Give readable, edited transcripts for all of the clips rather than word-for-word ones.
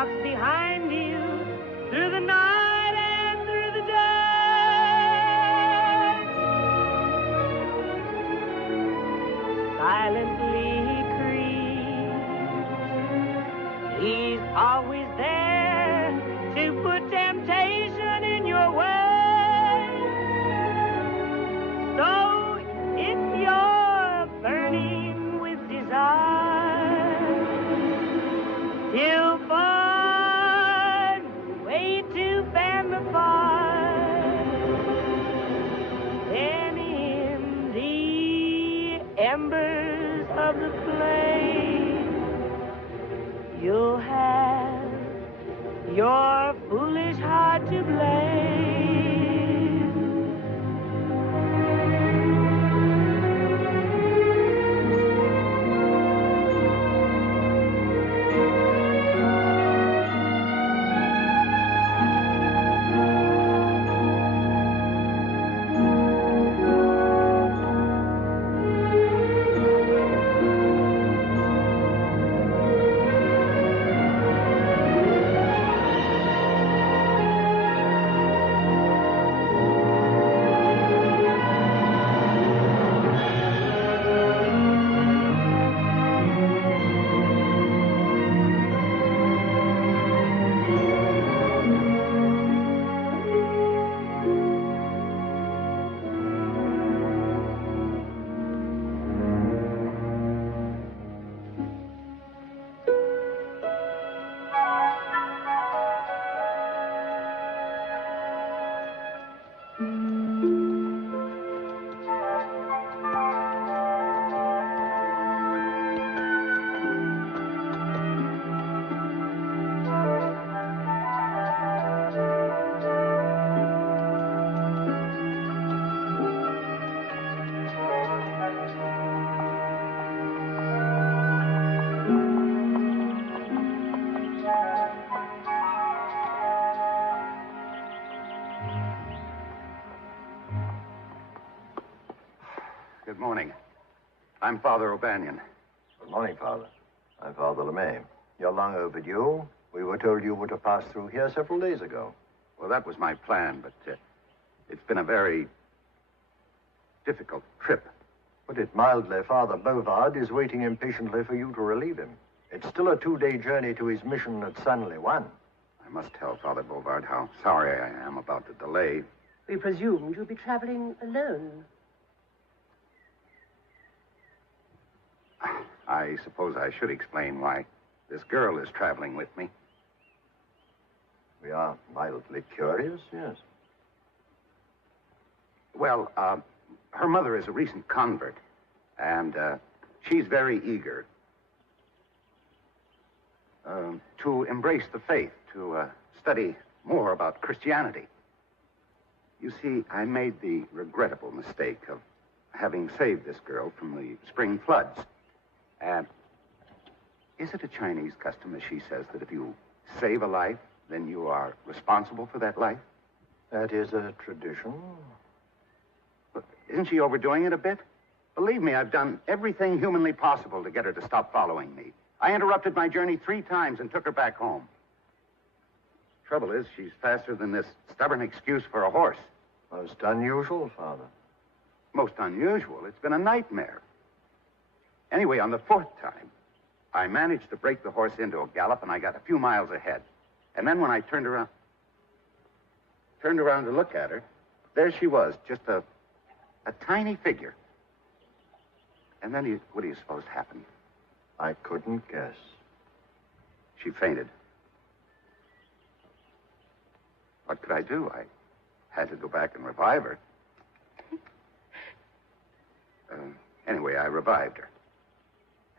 walks behind you through the night and through the day. Silently he creeps. He's always there to put temptation in your way. So if you're burning with desire, he'll find a way to fan the fire. Then in the embers of the flame, you'll have your foolish heart to blame. Good morning. I'm Father O'Banion. Good morning, Father. I'm Father LeMay. You're long overdue. We were told you were to pass through here several days ago. Well, that was my plan, but it's been a very difficult trip. Put it mildly, Father Bouard is waiting impatiently for you to relieve him. It's still a 2-day journey to his mission at San Juan. I must tell Father Bouard how sorry I am about the delay. We presumed you'd be traveling alone. I suppose I should explain why this girl is traveling with me. We are mildly curious, yes. Well, her mother is a recent convert, and she's very eager to embrace the faith, to study more about Christianity. You see, I made the regrettable mistake of having saved this girl from the spring floods. And is it a Chinese custom, as she says, that if you save a life, then you are responsible for that life? That is a tradition. But isn't she overdoing it a bit? Believe me, I've done everything humanly possible to get her to stop following me. I interrupted my journey 3 times and took her back home. Trouble is, she's faster than this stubborn excuse for a horse. Most unusual, Father. Most unusual? It's been a nightmare. Anyway, on the 4th time, I managed to break the horse into a gallop, and I got a few miles ahead. And then when I turned around to look at her, there she was, just a tiny figure. And then what do you suppose happened? I couldn't guess. She fainted. What could I do? I had to go back and revive her. Anyway, I revived her.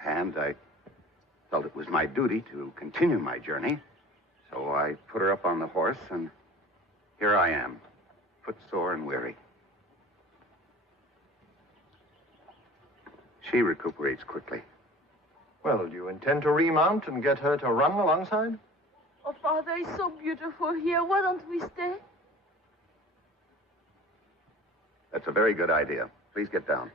And I felt it was my duty to continue my journey. So I put her up on the horse, and here I am, footsore and weary. She recuperates quickly. Well, do you intend to remount and get her to run alongside? Oh, Father, it's so beautiful here. Why don't we stay? That's a very good idea. Please get down.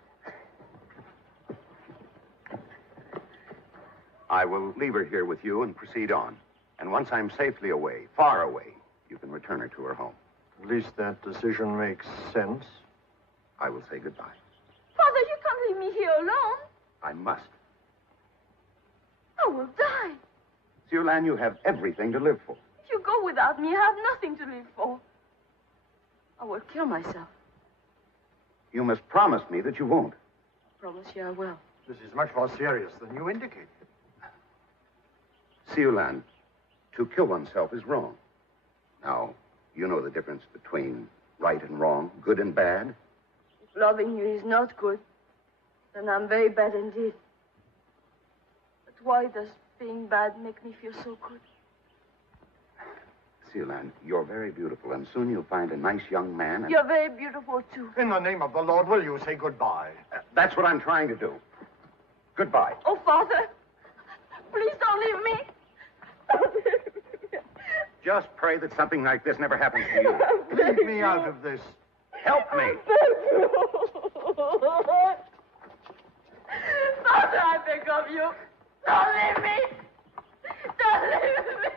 I will leave her here with you and proceed on. And once I'm safely away, far away, you can return her to her home. At least that decision makes sense. I will say goodbye. Father, you can't leave me here alone. I must. I will die. Su-Lan, you have everything to live for. If you go without me, I have nothing to live for. I will kill myself. You must promise me that you won't. I promise you I will. This is much more serious than you indicated. Su-Lan, to kill oneself is wrong. Now, you know the difference between right and wrong, good and bad. If loving you is not good, then I'm very bad indeed. But why does being bad make me feel so good? Su-Lan, you're very beautiful, and soon you'll find a nice young man. And... You're very beautiful, too. In the name of the Lord, will you say goodbye? That's what I'm trying to do. Goodbye. Oh, Father, please don't leave me. Just pray that something like this never happens to you. Leave me out of this. Help me. Father, I beg of you. Don't leave me. Don't leave me.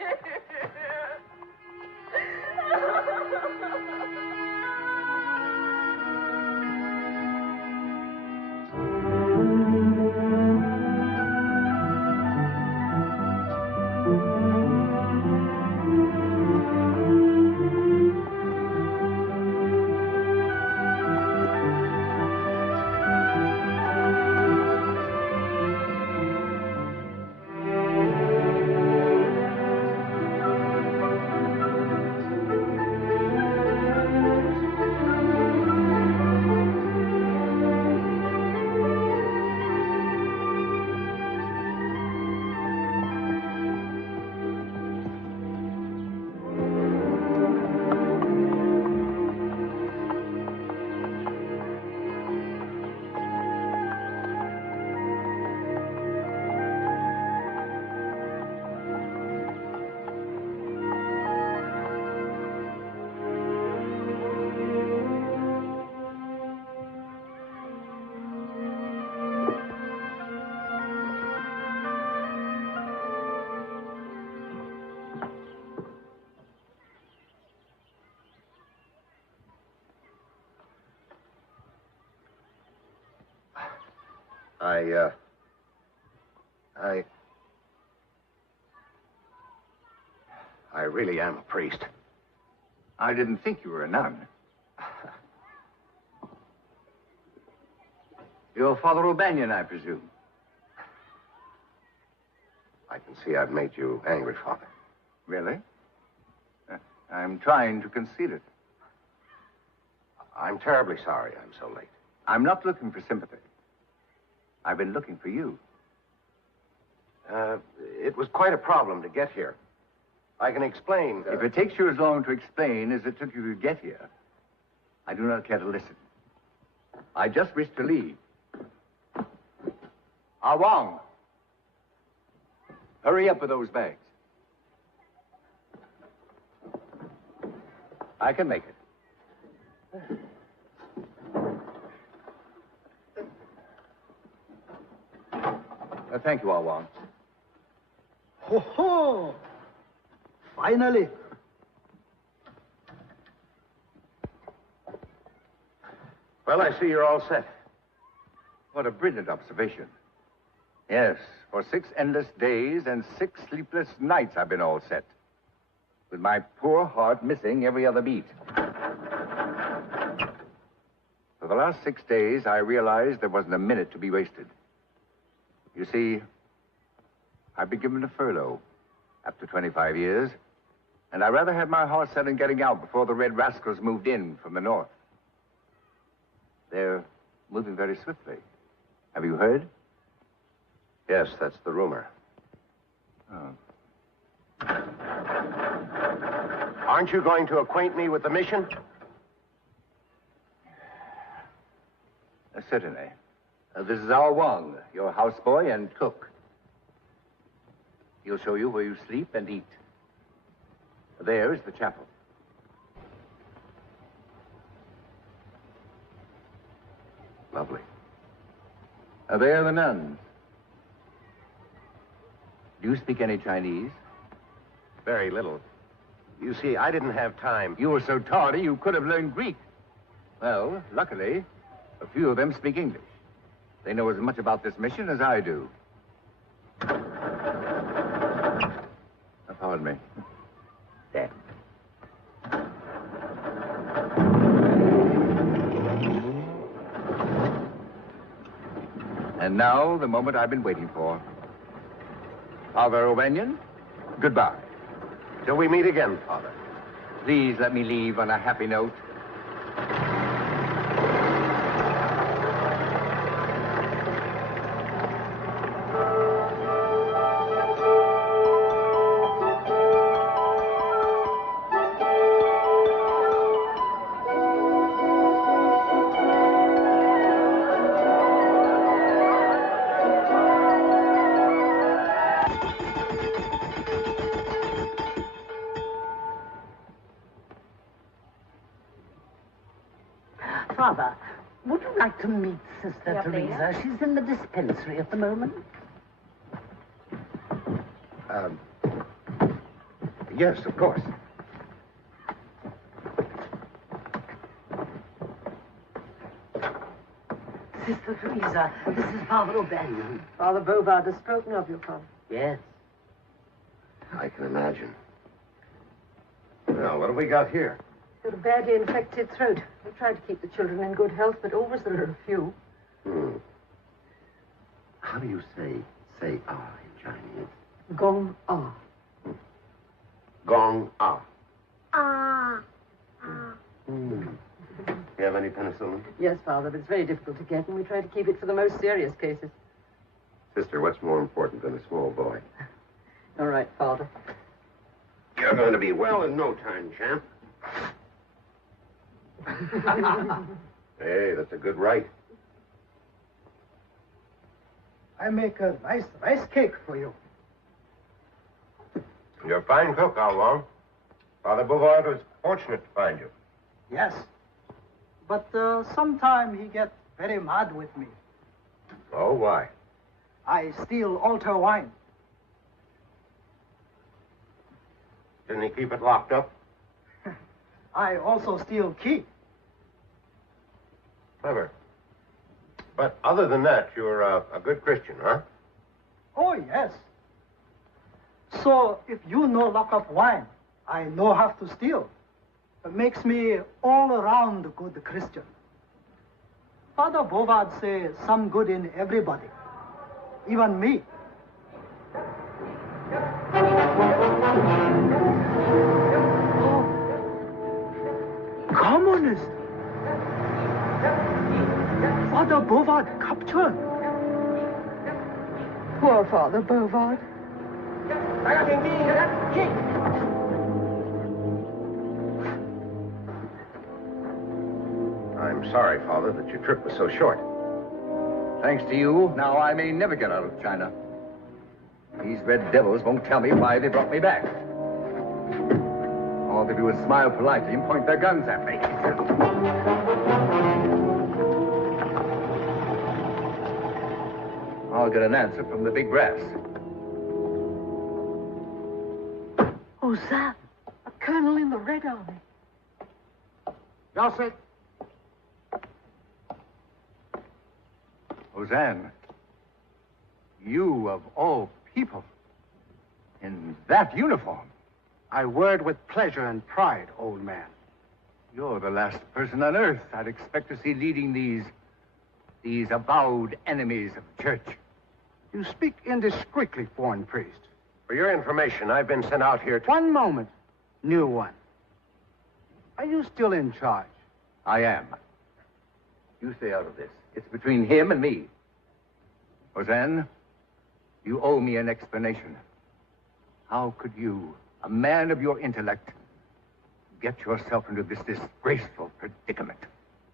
I really am a priest. I didn't think you were a nun. You're Father O'Banion, I presume. I can see I've made you angry, Father. Really? I'm trying to conceal it. I'm terribly sorry I'm so late. I'm not looking for sympathy. I've been looking for you. It was quite a problem to get here. I can explain. If it takes you as long to explain as it took you to get here, I do not care to listen. I just wish to leave. Ah Wong, hurry up with those bags. I can make it. Thank you, Ah Wong. Ho ho! Finally. Well, I see you're all set. What a brilliant observation. Yes, for 6 endless days and 6 sleepless nights I've been all set. With my poor heart missing every other beat. For the last 6 days, I realized there wasn't a minute to be wasted. You see, I've been given a furlough after 25 years, and I rather had my heart set on getting out before the Red Rascals moved in from the north. They're moving very swiftly. Have you heard? Yes, that's the rumor. Oh. Aren't you going to acquaint me with the mission? Certainly. This is Ah Wong, your houseboy and cook. He'll show you where you sleep and eat. There is the chapel. Lovely. There are the nuns. Do you speak any Chinese? Very little. You see, I didn't have time. You were so tardy, you could have learned Greek. Well, luckily, a few of them speak English. They know as much about this mission as I do. Pardon me. There. And now, the moment I've been waiting for. Father O'Banion, goodbye. Till we meet again, Father. Please let me leave on a happy note. Father, would you like to meet Sister Teresa? She's in the dispensary at the moment. Yes, of course. Sister Teresa, this is Father O'Banion. Father Bouard has spoken of you, Father. Yes. I can imagine. Well, what have we got here? Got a badly infected throat. We tried to keep the children in good health, but always there are a few. How do you say ah in Chinese? Gong ah. Gong ah. Ah. You have any penicillin? Yes, Father, but it's very difficult to get, and we try to keep it for the most serious cases. Sister, what's more important than a small boy? All right, Father. You're going to be well in no time, champ. Hey, that's a good right. I make a nice rice cake for you. You're a fine cook, Ao Wong. Father Bouard was fortunate to find you. Yes. But sometime he gets very mad with me. Oh, why? I steal altar wine. Didn't he keep it locked up? I also steal key. Clever. But other than that, you're a good Christian, huh? Oh, yes. So if you no lock up wine, I no have to steal. It makes me all around a good Christian. Father Bouard say some good in everybody, even me. Communist! Father Bouard captured. Poor Father Bouard. I'm sorry, Father, that your trip was so short. Thanks to you, now I may never get out of China. These red devils won't tell me why they brought me back. All they do is smile politely and point their guns at me. I'll get an answer from the big brass. Hosan, a colonel in the Red Army. Yosef. Hosan, you of all people, in that uniform. I word with pleasure and pride, old man. You're the last person on earth I'd expect to see leading these avowed enemies of the church. You speak indiscreetly, foreign priest. For your information, I've been sent out here to... One moment, new one. Are you still in charge? I am. You stay out of this. It's between him and me. Hosan, you owe me an explanation. How could you, a man of your intellect, get yourself into this disgraceful predicament?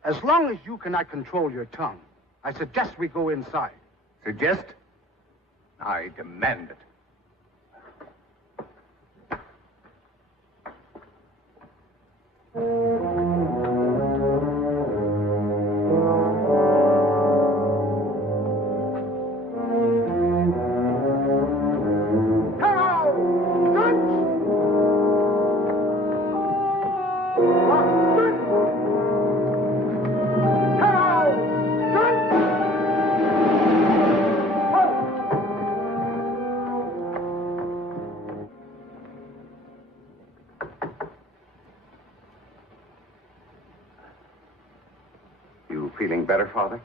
As long as you cannot control your tongue, I suggest we go inside. Suggest? I demand it. feeling better, Father?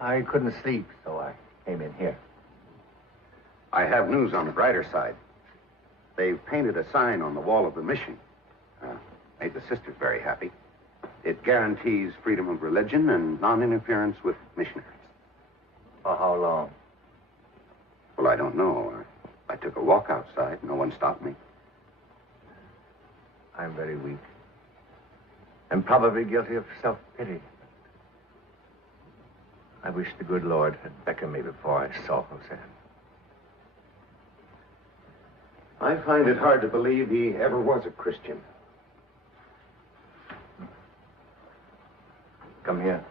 I couldn't sleep, so I came in here. I have news on the brighter side. They've painted a sign on the wall of the mission. Made the sisters very happy. It guarantees freedom of religion and non-interference with missionaries. For how long? Well, I don't know. I took a walk outside. No one stopped me. I'm very weak. I'm probably guilty of self-pity. I wish the good Lord had beckoned me before I saw Hosan. I find it hard to believe he ever was a Christian. Come here.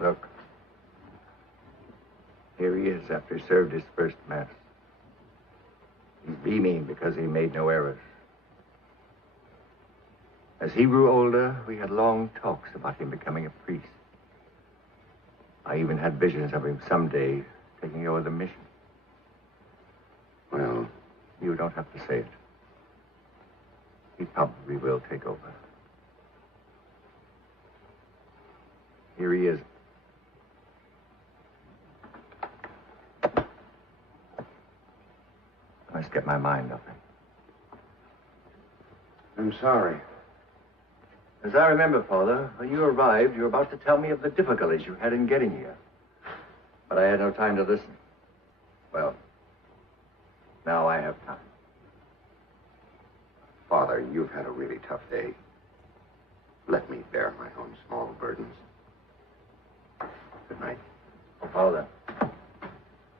Look. Here he is after he served his first Mass. He's beaming because he made no errors. As he grew older, we had long talks about him becoming a priest. I even had visions of him someday taking over the mission. Well, you don't have to say it. He probably will take over. Here he is. I must get my mind off him. I'm sorry. As I remember, Father, when you arrived, you were about to tell me of the difficulties you had in getting here. But I had no time to listen. Well, now I have time. Father, you've had a really tough day. Let me bear my own small burdens. Good night. Oh, Father,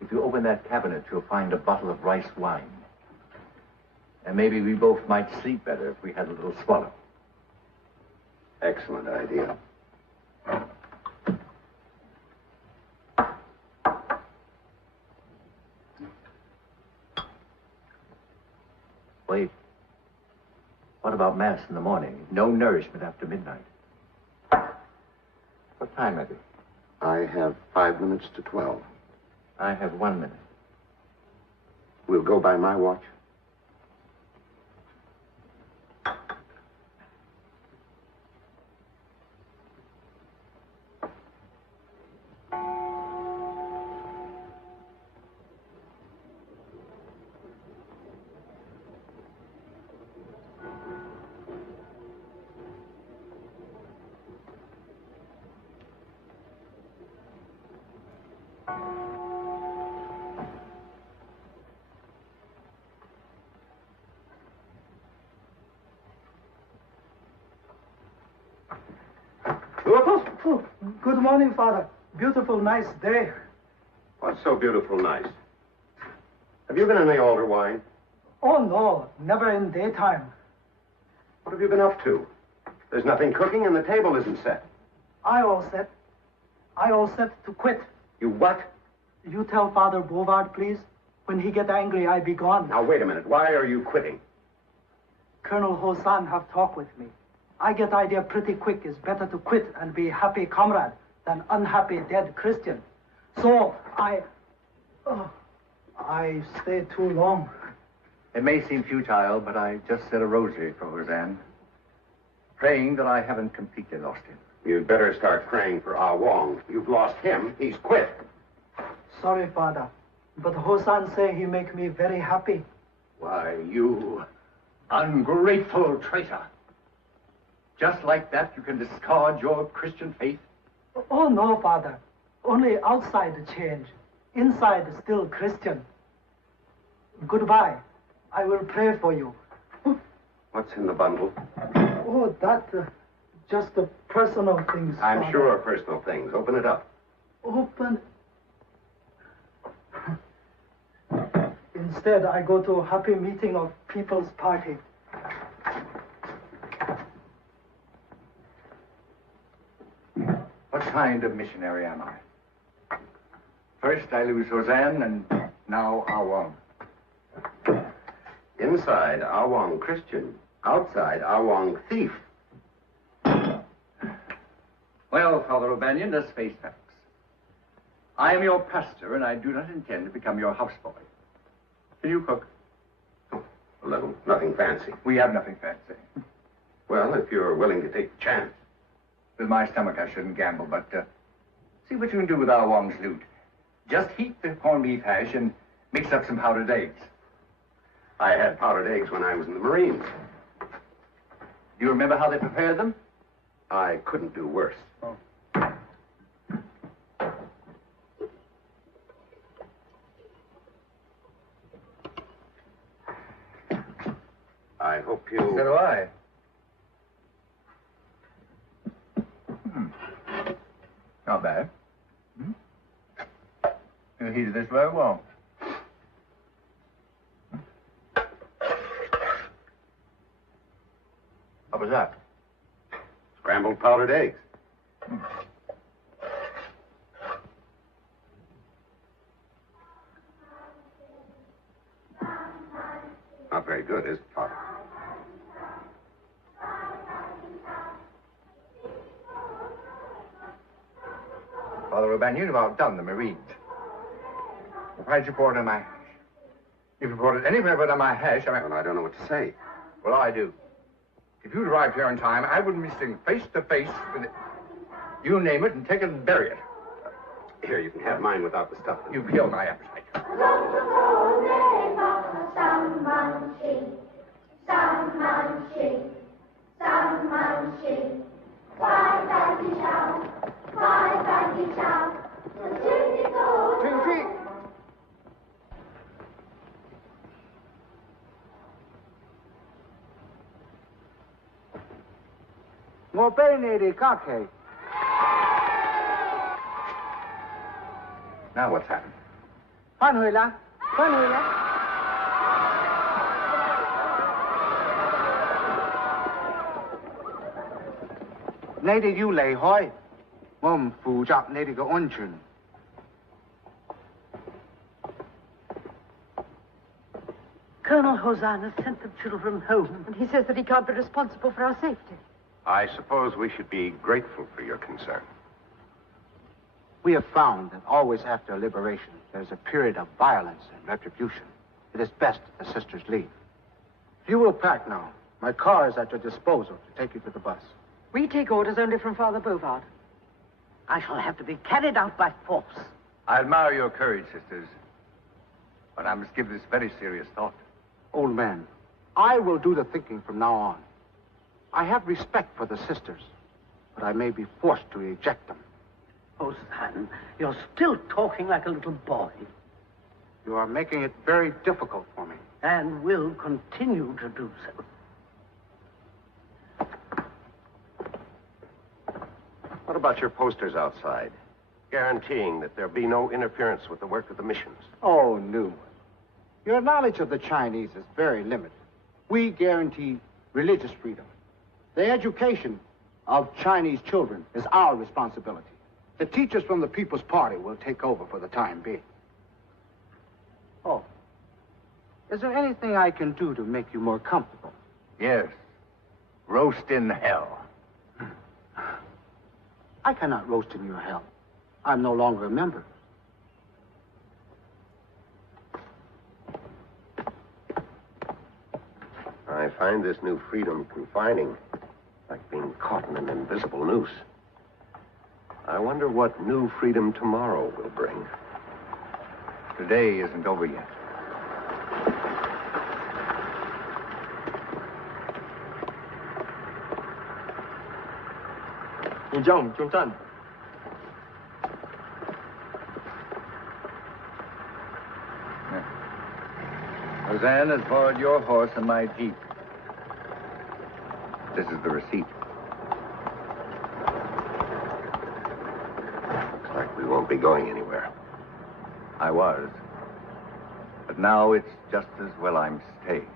if you open that cabinet, you'll find a bottle of rice wine. And maybe we both might sleep better if we had a little swallow. Excellent idea. Wait. What about Mass in the morning? No nourishment after midnight. What time is it? I have 5 minutes to 12. I have 1 minute. We'll go by my watch. Oh, good morning, Father. Beautiful, nice day. What's so beautiful nice? Have you been in the altar wine? Oh, no, never in daytime. What have you been up to? There's nothing cooking and the table isn't set. I all set to quit. You what? You tell Father Bouard, please. When he get angry, I be gone. Now, wait a minute. Why are you quitting? Colonel Hosan have talk with me. I get idea pretty quick. It's better to quit and be happy comrade than unhappy dead Christian. So I stay too long. It may seem futile, but I just said a rosary for Hosan, praying that I haven't completely lost him. You'd better start praying for Ah Wong. You've lost him. He's quit. Sorry, Father, but Hosan say he make me very happy. Why, you ungrateful traitor. Just like that, you can discard your Christian faith? Oh, no, Father. Only outside change. Inside still Christian. Goodbye. I will pray for you. What's in the bundle? Oh, that... just the personal things, I'm Father. sure personal things. Open it up. Open... Instead, I go to a happy meeting of People's Party. What kind of missionary am I? First, I lose Hosan, and now Ah Wong. Inside, Ah Wong Christian. Outside, Ah Wong thief. Well, Father O'Banion, let's face facts. I am your pastor, and I do not intend to become your houseboy. Can you cook? Nothing fancy. We have nothing fancy. Well, if you're willing to take the chance. With my stomach, I shouldn't gamble, but see what you can do with our Wong's loot. Just heat the corned beef hash and mix up some powdered eggs. I had powdered eggs when I was in the Marines. Do you remember how they prepared them? I couldn't do worse. Oh. I hope you... So do I. Not bad. You heated this very well. What was that? Scrambled powdered eggs. Not very good, is it, Father? Father Hosan, you've outdone the Marines. Why'd you pour it on my hash? If you poured it anywhere but on my hash, Well, I don't know what to say. Well, I do. If you'd arrived here in time, I wouldn't be sitting face to face with it. You name it and take it and bury it. Here, you can have mine without the stuff. You killed my appetite. Now what's happened? 翻回来，翻回来。你哋要離開，我唔負責你哋嘅安全。Colonel Hosan has sent the children home. And he says that he can't be responsible for our safety. I suppose we should be grateful for your concern. We have found that always after a liberation, there's a period of violence and retribution. It is best that the sisters leave. If you will pack now, my car is at your disposal to take you to the bus. We take orders only from Father Bouard. I shall have to be carried out by force. I admire your courage, sisters. But I must give this very serious thought. Old man, I will do the thinking from now on. I have respect for the sisters, but I may be forced to eject them. Hosan, you're still talking like a little boy. You are making it very difficult for me. And will continue to do so. What about your posters outside, guaranteeing that there be no interference with the work of the missions? Oh, Newman. Your knowledge of the Chinese is very limited. We guarantee religious freedom. The education of Chinese children is our responsibility. The teachers from the People's Party will take over for the time being. Oh. Is there anything I can do to make you more comfortable? Yes. Roast in hell. I cannot roast in your hell. I'm no longer a member. I find this new freedom confining, like being caught in an invisible noose. I wonder what new freedom tomorrow will bring. Today isn't over yet. Hosan has borrowed your horse and my jeep. This is the receipt. Looks like we won't be going anywhere. I was. But now it's just as well I'm staying.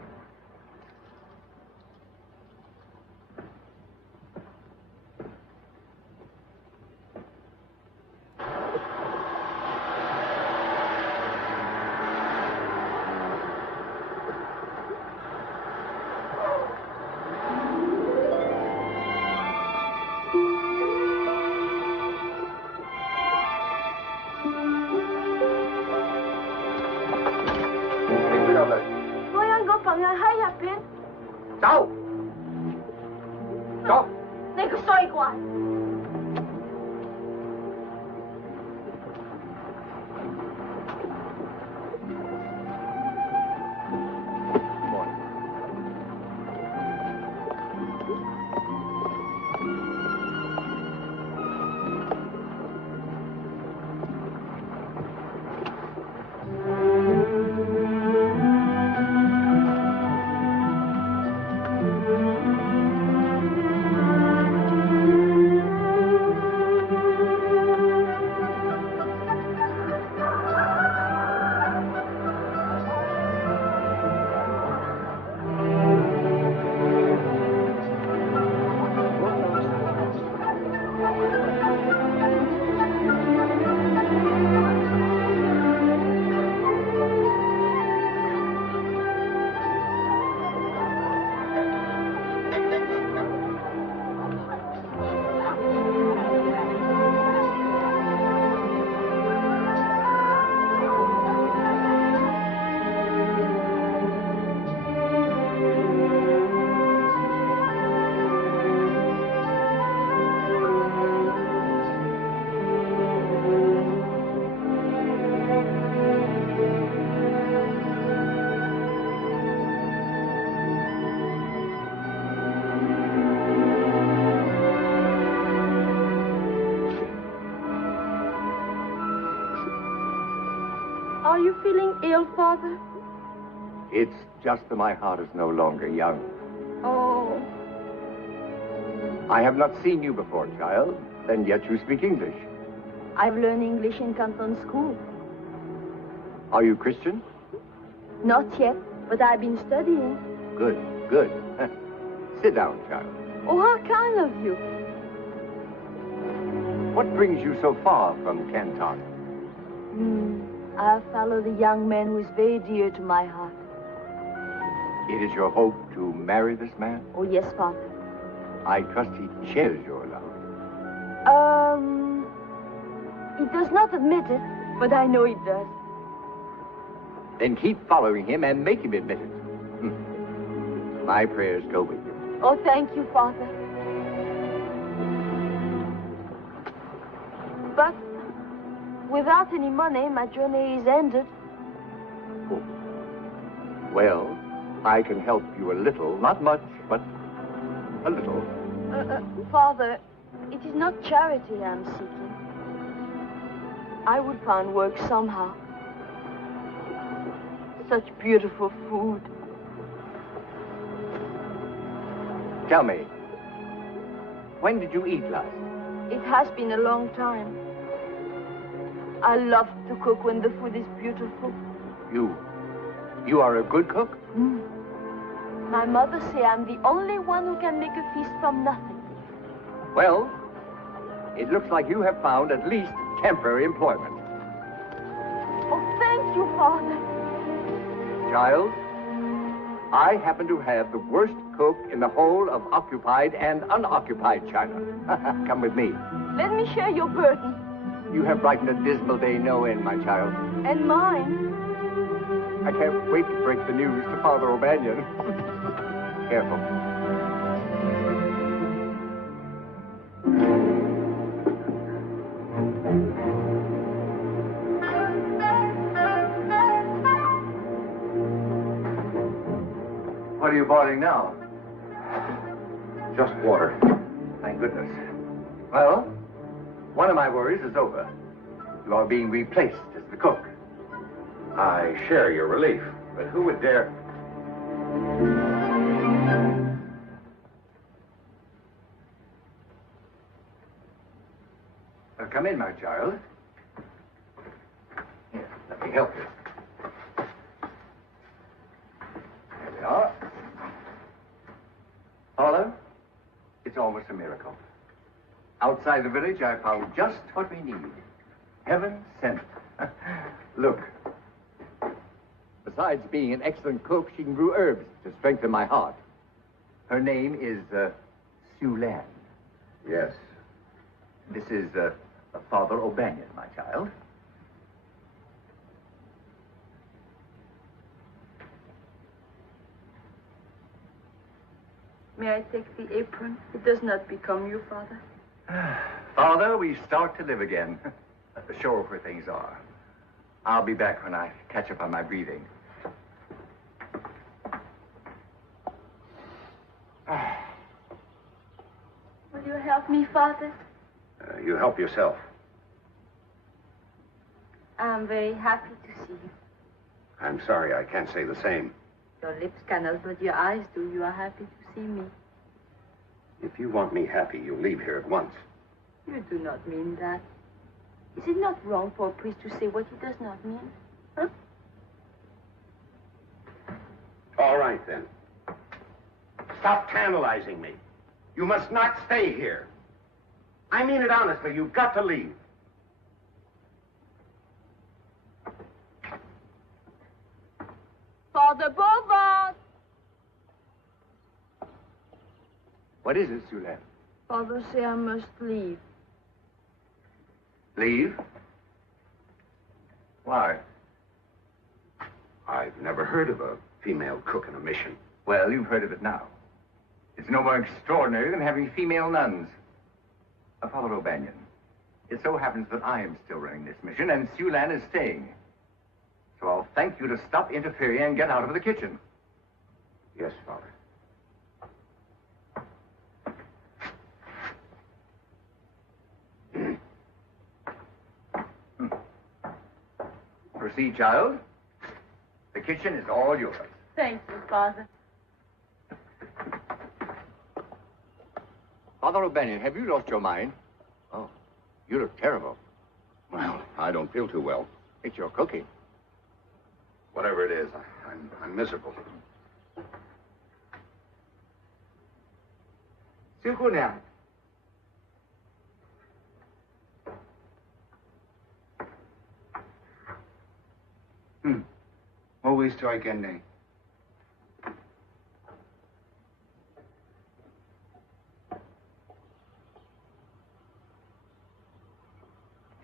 Go! 那个衰鬼！ you feeling ill, Father? It's just that my heart is no longer young. Oh. I have not seen you before, child, and yet you speak English. I've learned English in Canton School. Are you Christian? Not yet, but I've been studying. Good, good. Sit down, child. Oh, how kind of you. What brings you so far from Canton? I followed a young man who is very dear to my heart. It is your hope to marry this man? Oh, yes, Father. I trust he shares your love. He does not admit it, but I know he does. Then keep following him and make him admit it. My prayers go with you. Oh, thank you, Father. But without any money, my journey is ended. Oh. Well, I can help you a little. Not much, but a little. Father, it is not charity I'm seeking. I would find work somehow. Such beautiful food. Tell me, when did you eat last? It has been a long time. I love to cook when the food is beautiful. You are a good cook? My mother says I'm the only one who can make a feast from nothing. Well, it looks like you have found at least temporary employment. Oh, thank you, Father. Child, I happen to have the worst cook in the whole of occupied and unoccupied China. Come with me. Let me share your burden. You have brightened a dismal day no end, my child. And mine. I can't wait to break the news to Father O'Banion. Careful. What are you boiling now? Just water. Thank goodness. Well, one of my worries is over. You are being replaced as the cook. I share your relief, but who would dare... Come in, my child. Here, let me help you. There we are. Father, it's almost a miracle. Outside the village, I found just what we need. Heaven sent. Look. Besides being an excellent cook, she can brew herbs to strengthen my heart. Her name is Su-Lan. Yes. This is Father O'Banion, my child. May I take the apron? It does not become you, Father. Father, we start to live again. Show her where things are. I'll be back when I catch up on my breathing. Will you help me, Father? You help yourself. I'm very happy to see you. I'm sorry, I can't say the same. Your lips cannot, but your eyes do. You are happy to see me. If you want me happy, you'll leave here at once. You do not mean that. Is it not wrong for a priest to say what he does not mean? Huh? All right, then. Stop tantalizing me. You must not stay here. I mean it honestly. You've got to leave. Father Bouard! What is it, Su-Lan? Father say I must leave. Leave? Why? I've never heard of a female cook in a mission. Well, you've heard of it now. It's no more extraordinary than having female nuns. Father O'Banion, it so happens that I am still running this mission, and Su-Lan is staying. So I'll thank you to stop interfering and get out of the kitchen. Yes, Father. Proceed, child. The kitchen is all yours. Thank you, Father. Father O'Banion, have you lost your mind? Oh, you look terrible. Well, I don't feel too well. It's your cooking. Whatever it is, I'm miserable. 新姑娘， Always try again,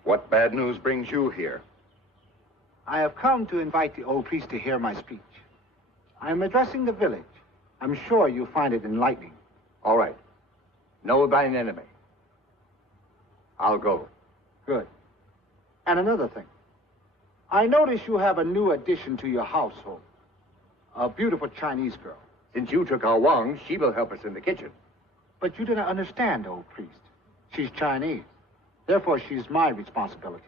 What bad news brings you here? I have come to invite the old priest to hear my speech. I am addressing the village. I'm sure you'll find it enlightening. All right. Know thine enemy. I'll go. Good. And another thing. I notice you have a new addition to your household. A beautiful Chinese girl. Since you took our Wang, she will help us in the kitchen. But you didn't understand, old priest. She's Chinese. Therefore, she's my responsibility.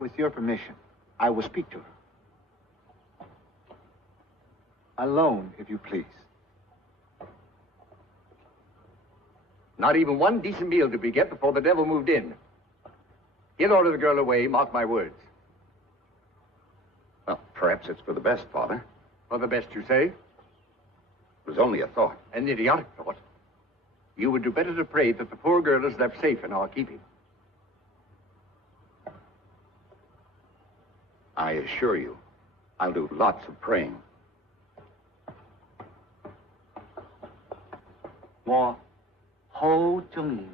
With your permission, I will speak to her. Alone, if you please. Not even one decent meal did we get before the devil moved in. He'll order the girl away, mark my words. Well, perhaps it's for the best, Father. For the best, you say? It was only a thought. An idiotic thought. You would do better to pray that the poor girl is left safe in our keeping. I assure you, I'll do lots of praying. 我好中意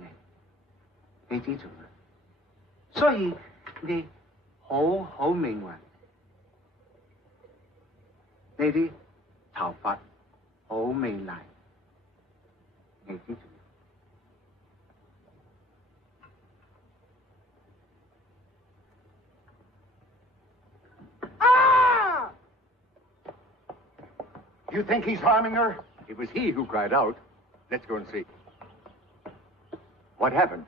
你，你知道嗎？所以你好命運，你啲頭髮好美麗，你知道嗎？ You think he's harming her? It was he who cried out. Let's go and see. What happened?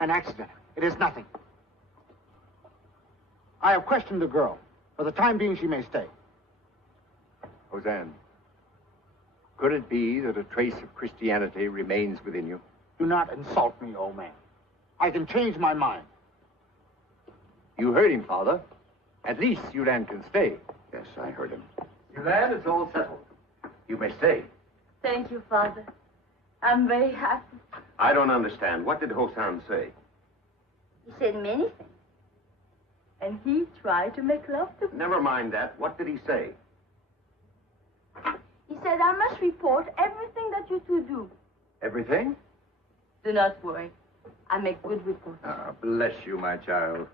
An accident. It is nothing. I have questioned the girl. For the time being, she may stay. Hosan, could it be that a trace of Christianity remains within you? Do not insult me, old man. I can change my mind. You heard him, Father. At least Su-Lan can stay. Yes, I heard him. Su-Lan, it's all settled. You may stay. Thank you, Father. I'm very happy. I don't understand. What did Hosan say? He said many things. And he tried to make love to me. Never mind that. What did he say? He said I must report everything that you two do. Everything? Do not worry. I make good reports. Ah, bless you, my child.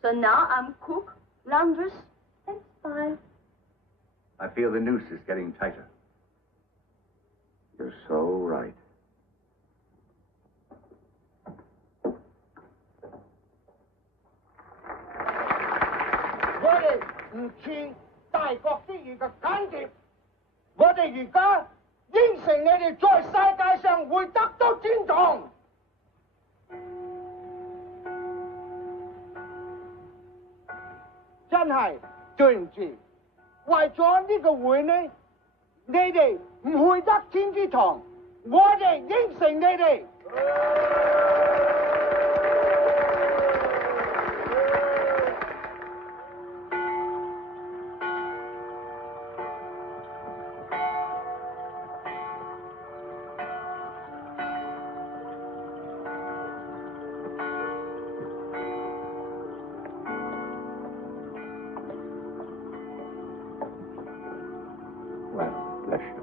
So now I'm cook, laundress, and spy. I feel the noose is getting tighter. You're so right. Well, bless you.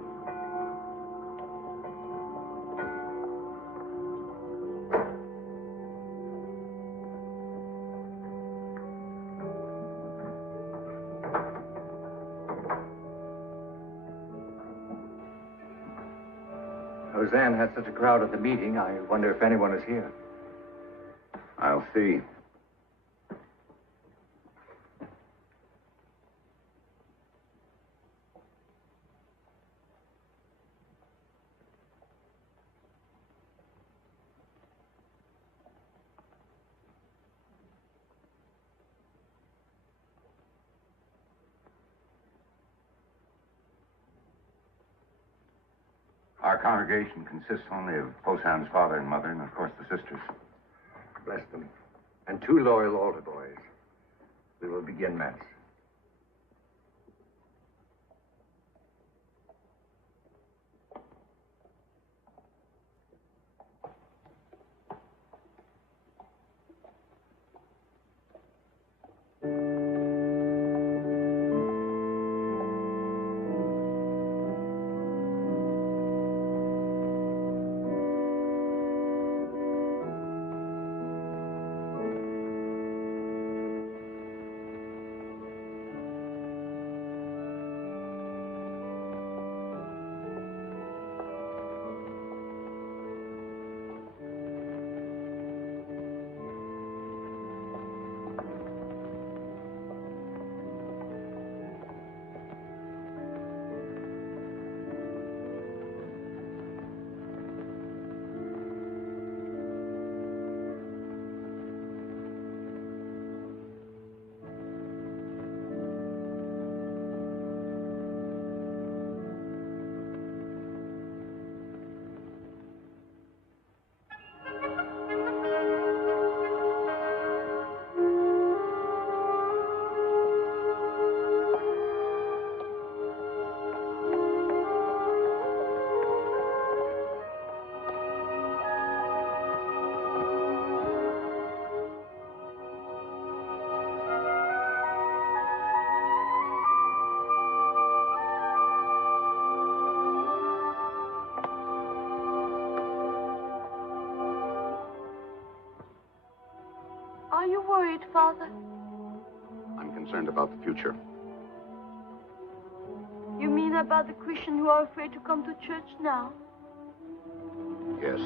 Hosan had such a crowd at the meeting, I wonder if anyone is here. I'll see. Our congregation consists only of Hosan's father and mother, and of course the sisters. Bless them. And 2 loyal altar boys. We will begin Mass. Are you worried, Father? I'm concerned about the future. You mean about the Christians who are afraid to come to church now? Yes.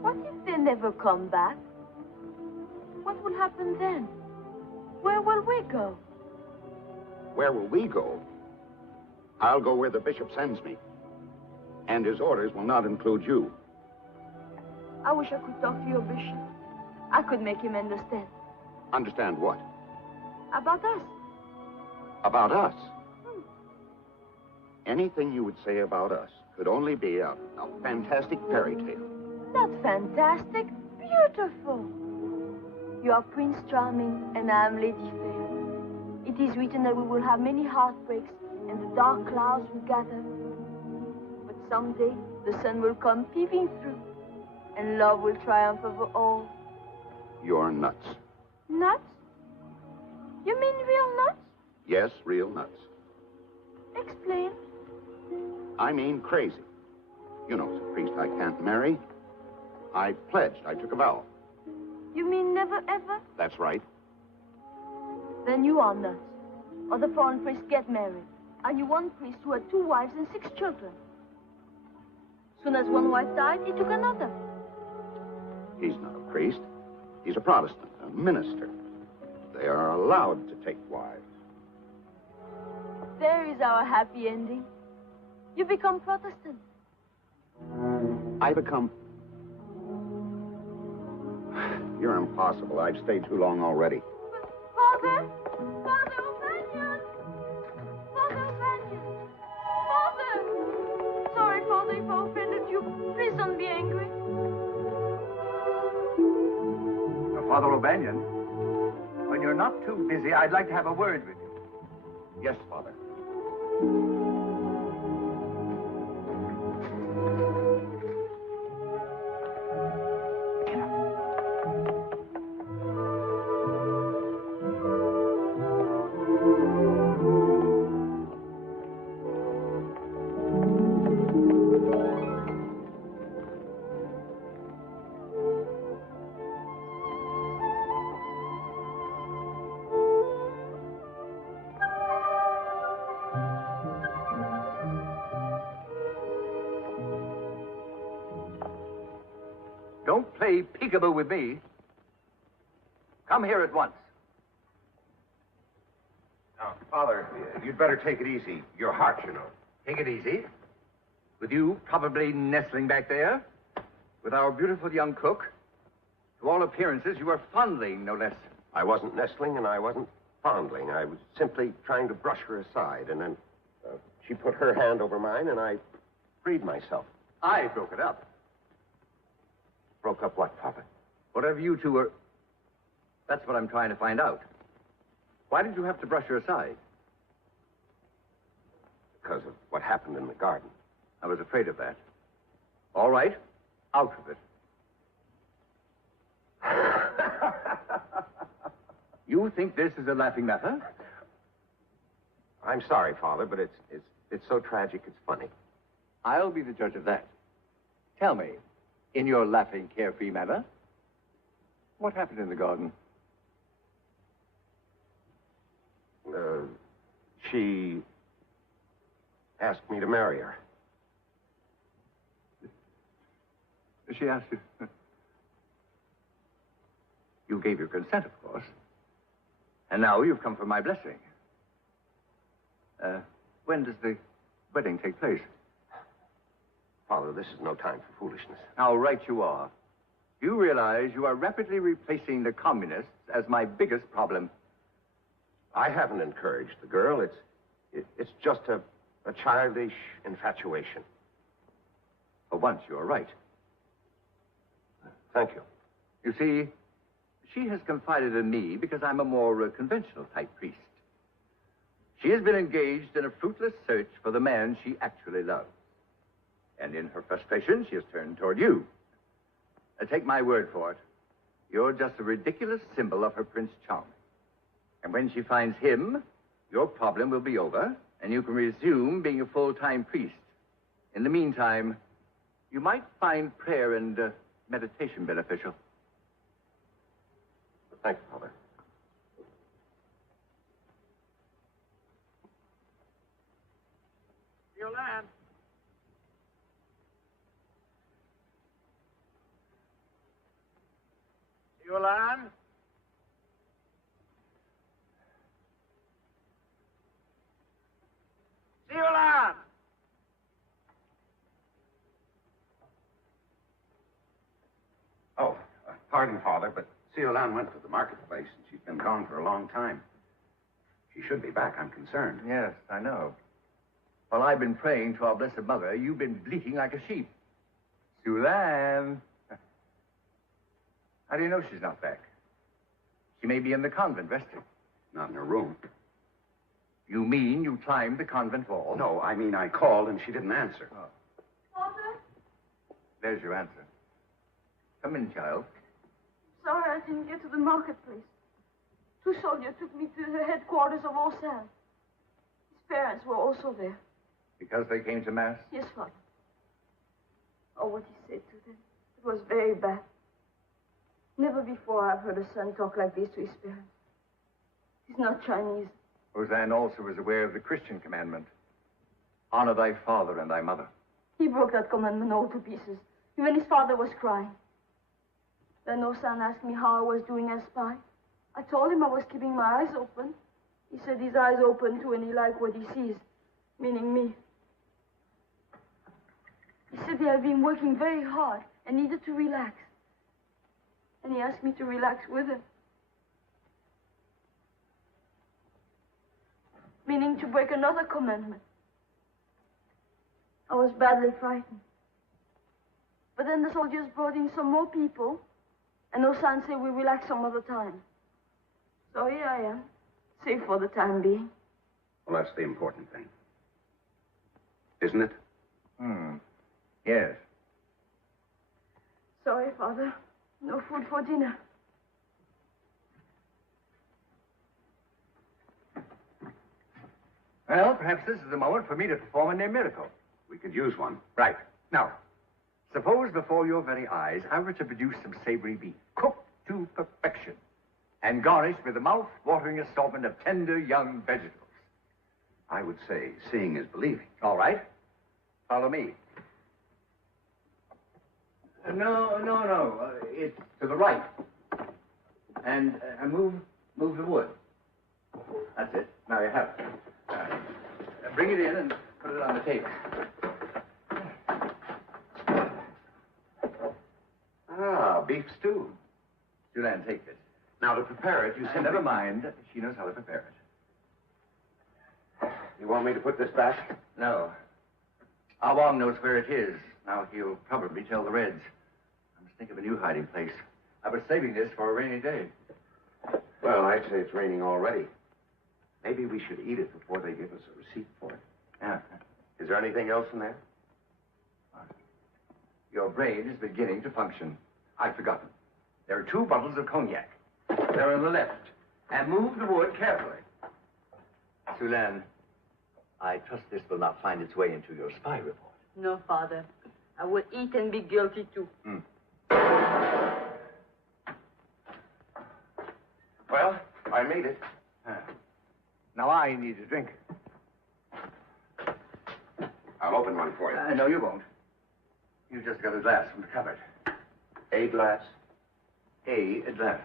What if they never come back? What will happen then? Where will we go? Where will we go? I'll go where the bishop sends me. And his orders will not include you. I wish I could talk to your bishop. I could make him understand. Understand what? About us. About us? Anything you would say about us could only be a fantastic fairy tale. Not fantastic, beautiful. You are Prince Charming, and I am Lady Fair. It is written that we will have many heartbreaks, and the dark clouds will gather. But someday, the sun will come peeping through, and love will triumph over all. You're nuts. Nuts? You mean real nuts? Yes, real nuts. Explain. I mean crazy. You know, as a priest, I can't marry. I pledged. I took a vow. You mean never ever? That's right. Then you are nuts. Other foreign priests get married. I knew one priest who had 2 wives and 6 children. Soon as one wife died, he took another. He's not a priest. He's a Protestant, a minister. They are allowed to take wives. There is our happy ending. You become Protestant. I become... You're impossible. I've stayed too long already. Father! Father O'Banion! Father O'Banion! Father! Sorry, Father, if I offended you. Please don't be angry. Father O'Banion, when you're not too busy, I'd like to have a word with you. Yes, Father. Don't play peekaboo with me. Come here at once. Now, Father, you'd better take it easy. Your heart, you know. Take it easy. With you probably nestling back there, with our beautiful young cook. To all appearances, you are fondling, no less. I wasn't nestling and I wasn't fondling. I was simply trying to brush her aside, and then She put her hand over mine, and I freed myself. I broke it up. Broke up what, Papa? Whatever you two were... That's what I'm trying to find out. Why did you have to brush her aside? Because of what happened in the garden. I was afraid of that. All right, out of it. You think this is a laughing matter? I'm sorry, Father, but it's so tragic it's funny. I'll be the judge of that. Tell me, in your laughing, carefree manner, what happened in the garden? She asked me to marry her. She asked you... You gave your consent, of course. And now you've come for my blessing. When does the wedding take place? Father, this is no time for foolishness. How right you are. You realize you are rapidly replacing the communists as my biggest problem. I haven't encouraged the girl. It's just a childish infatuation. For once, you're right. Thank you. You see, she has confided in me because I'm a more conventional type priest. She has been engaged in a fruitless search for the man she actually loves. And in her frustration, she has turned toward you. Take my word for it. You're just a ridiculous symbol of her Prince Charming. And when she finds him, your problem will be over, and you can resume being a full-time priest. In the meantime, you might find prayer and meditation beneficial. Thank you, Father. Su-Lan. Su-Lan. Su-Lan. Oh, pardon, Father, but Su-Lan went to the marketplace, and she's been gone for a long time. She should be back. I'm concerned. Yes, I know. While I've been praying to our Blessed Mother, you've been bleating like a sheep. Su-Lan. How do you know she's not back? She may be in the convent resting. Not in her room. You mean you climbed the convent wall? No, I mean I called and she didn't answer. Oh. Father? There's your answer. Come in, child. Sorry I didn't get to the marketplace. 2 soldiers took me to the headquarters of Hosan. His parents were also there. Because they came to Mass? Yes, Father. Oh, what he said to them. It was very bad. Never before I've heard a son talk like this to his parents. He's not Chinese. Hosan also was aware of the Christian commandment. Honor thy father and thy mother. He broke that commandment all to pieces. Even his father was crying. Then Hosan asked me how I was doing as spy. I told him I was keeping my eyes open. He said his eyes open too and he liked what he sees, meaning me. He said he had been working very hard and needed to relax. And he asked me to relax with him. Meaning to break another commandment. I was badly frightened. But then the soldiers brought in some more people, and Hosan said we'll relax some other time. So here I am, safe for the time being. Well, that's the important thing. Isn't it? Yes. Sorry, Father. No food for dinner. Well, perhaps this is the moment for me to perform a near miracle. We could use one. Right. Now, suppose before your very eyes I were to produce some savory beef, cooked to perfection, and garnished with a mouth-watering assortment of tender young vegetables. I would say seeing is believing. All right. Follow me. No. It's to the right. And move the wood. That's it. Now you have it. Bring it in and put it on the table. Ah, beef stew. Su-Lan, take this. Now, to prepare it, you simply... Never mind. She knows how to prepare it. You want me to put this back? No. Ah Wong knows where it is. Now he'll probably tell the Reds. I must think of a new hiding place. I was saving this for a rainy day. Well, I'd say it's raining already. Maybe we should eat it before they give us a receipt for it. Yeah. Is there anything else in there? Your brain is beginning to function. I've forgotten. There are 2 bottles of cognac. They're on the left. And move the wood carefully. Su-Lan, I trust this will not find its way into your spy report. No, Father. I will eat and be guilty too. Well, I made it. Now I need a drink. I'll open one for you. No, you won't. You just got a glass from the cupboard. A glass? A glass.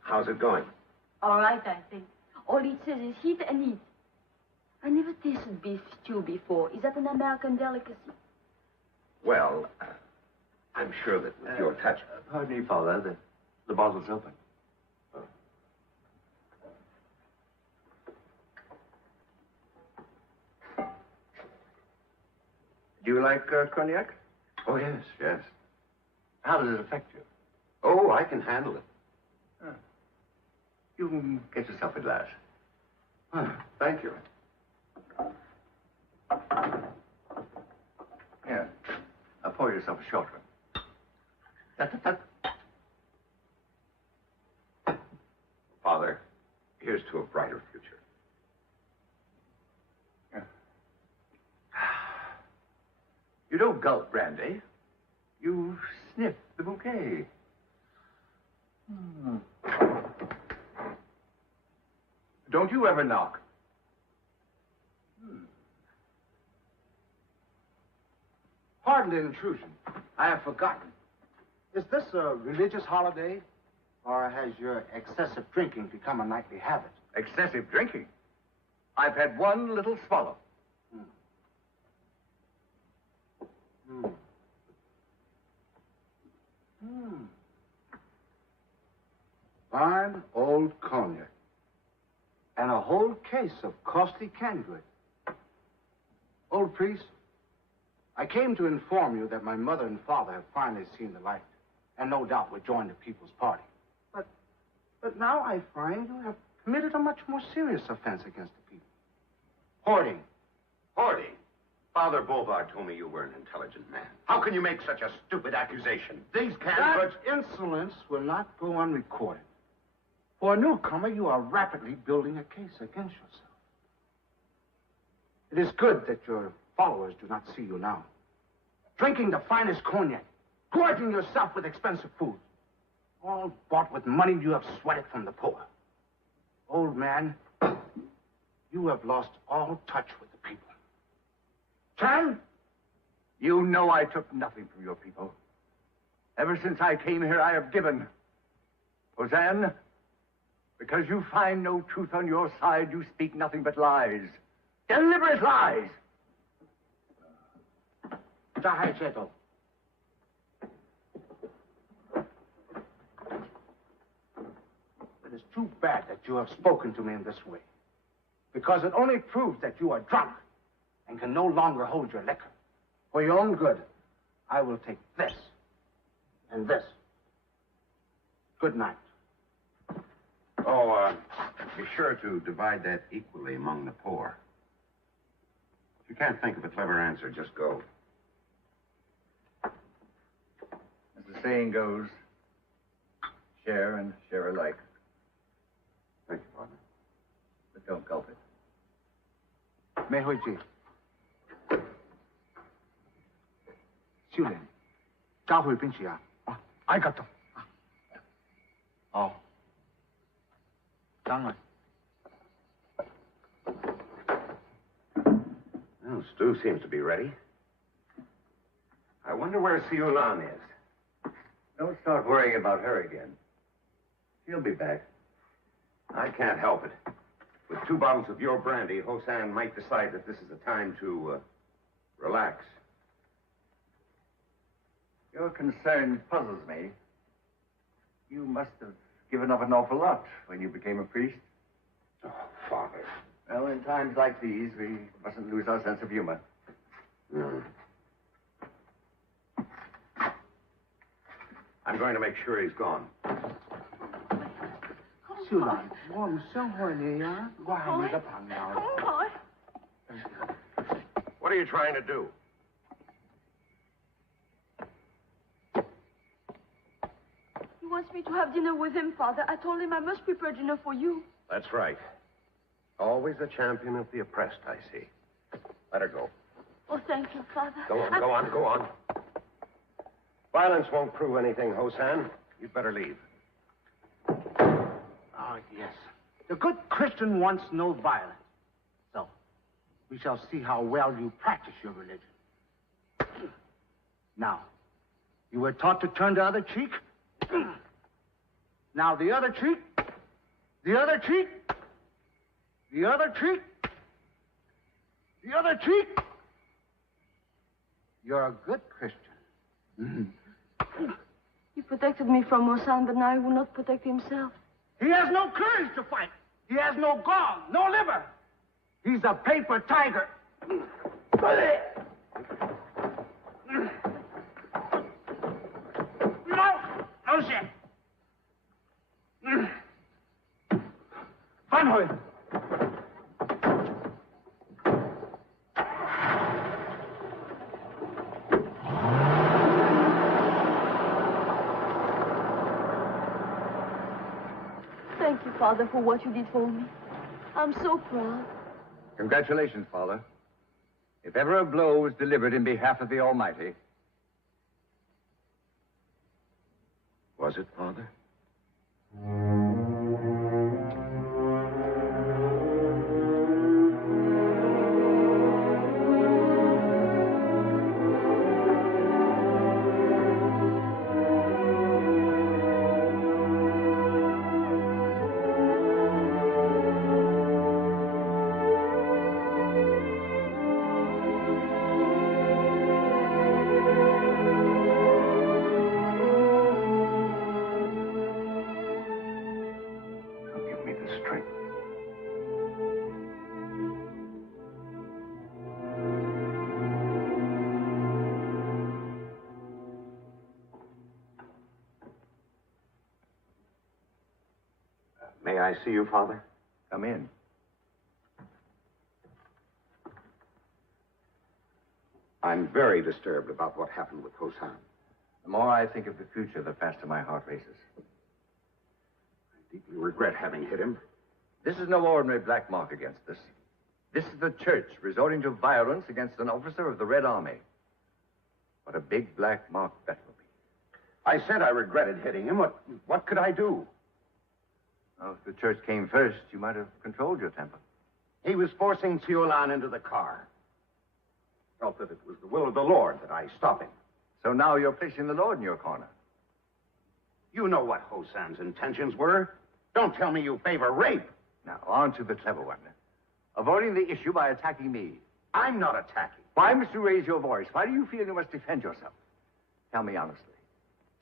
How's it going? All right, I think. All it says is heat and heat. I never tasted beef stew before. Is that an American delicacy? Well, I'm sure that with your touch... Pardon me, Father. The bottle's open. Do you like cognac? Oh, yes, yes. How does it affect you? Oh, I can handle it. You can get yourself a glass. Thank you. Yeah. Now pour yourself a short one. Father, here's to a brighter future. Yeah. You don't gulp brandy. You sniff the bouquet. Don't you ever knock? Pardon the intrusion. I have forgotten. Is this a religious holiday, or has your excessive drinking become a nightly habit? Excessive drinking? I've had one little swallow. Fine old cognac. And a whole case of costly canned goods. Old priest, I came to inform you that my mother and father have finally seen the light, and no doubt will join the People's Party. But now I find you have committed a much more serious offense against the people. Hoarding. Hoarding? Father Bouard told me you were an intelligent man. How can you make such a stupid accusation? These canned goods... That insolence will not go unrecorded. For a newcomer, you are rapidly building a case against yourself. It is good that your followers do not see you now. Drinking the finest cognac, gorging yourself with expensive food, all bought with money you have sweated from the poor. Old man, you have lost all touch with the people. Chan, you know I took nothing from your people. Ever since I came here, I have given. Hosan, because you find no truth on your side, you speak nothing but lies. Deliberate lies. It is too bad that you have spoken to me in this way, because it only proves that you are drunk and can no longer hold your liquor. For your own good, I will take this and this. Good night. Oh, be sure to divide that equally among the poor. If you can't think of a clever answer, just go. As the saying goes, share and share alike. Thank you, Father. But don't gulp it. May Hui Ji. Su-Lan, 加回冰淇啊！啊，I got them. 哦，当然。 Well, stew seems to be ready. I wonder where Su-Lan is. Don't start worrying about her again. She'll be back. I can't help it. With With 2 bottles of your brandy, Hosan might decide that this is a time to relax. Your concern puzzles me. You must have given up an awful lot when you became a priest. Oh, Father. Well, in times like these, we mustn't lose our sense of humor. I'm going to make sure he's gone. Su-Lan, 我唔想害你啊，我係你嘅朋友。 What are you trying to do? He wants me to have dinner with him, Father. I told him I must prepare dinner for you. That's right. Always the champion of the oppressed, I see. Let her go. Oh, thank you, Father. Go on, go on. Violence won't prove anything, Hosan. You'd better leave. Ah, yes. The good Christian wants no violence. So, we shall see how well you practice your religion. Now, you were taught to turn the other cheek. Now, the other cheek. The other cheek. The other cheek. The other cheek. You're a good Christian. He protected me from Hosan, but now he will not protect himself. He has no courage to fight. He has no gall, no liver. He's a paper tiger. No shit. Van Hoy. Thank you, Father, for what you did for me. I'm so proud. Congratulations, Father. If ever a blow was delivered in behalf of the Almighty. Was it, Father? May I see you, Father? Come in. I'm very disturbed about what happened with Hosan. The more I think of the future, the faster my heart races. I deeply regret having hit him. This is no ordinary black mark against us. This is the church resorting to violence against an officer of the Red Army. What a big black mark that will be. I said I regretted hitting him. What could I do? Well, if the church came first, you might have controlled your temper. He was forcing Su-Lan into the car. Felt that it was the will of the Lord that I stop him. So now you're placing the Lord in your corner. You know what Hosan's intentions were. Don't tell me you favor rape. Now, on to the clever one. Avoiding the issue by attacking me. I'm not attacking. Why must you raise your voice? Why do you feel you must defend yourself? Tell me honestly.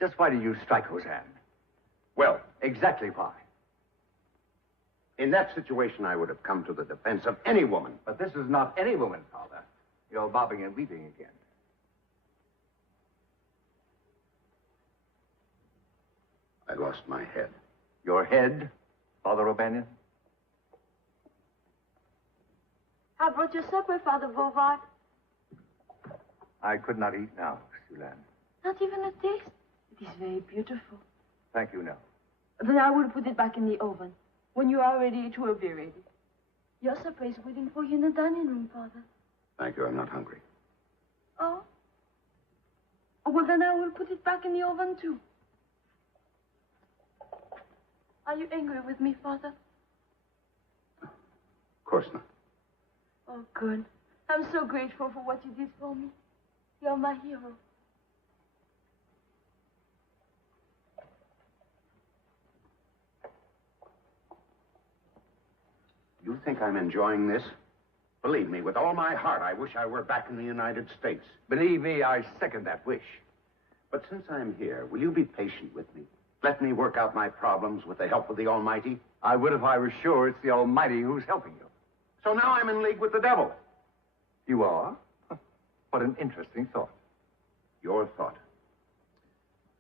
Just why did you strike Hosan? Well, exactly why? In that situation, I would have come to the defense of any woman. But this is not any woman, Father. You're bobbing and weeping again. I lost my head. Your head, Father O'Banion? I brought your supper, Father Bouard. I could not eat now, Su-Lan. Not even a taste. It is very beautiful. Thank you, no. Then I will put it back in the oven. When you are ready, it will be ready. Your supper is waiting for you in the dining room, Father. Thank you. I'm not hungry. Oh? Well, then I will put it back in the oven, too. Are you angry with me, Father? Of course not. Oh, good. I'm so grateful for what you did for me. You're my hero. You think I'm enjoying this? Believe me, with all my heart, I wish I were back in the United States. Believe me, I second that wish. But since I'm here, will you be patient with me? Let me work out my problems with the help of the Almighty? I would if I were sure it's the Almighty who's helping you. So now I'm in league with the devil. You are? What an interesting thought. Your thought.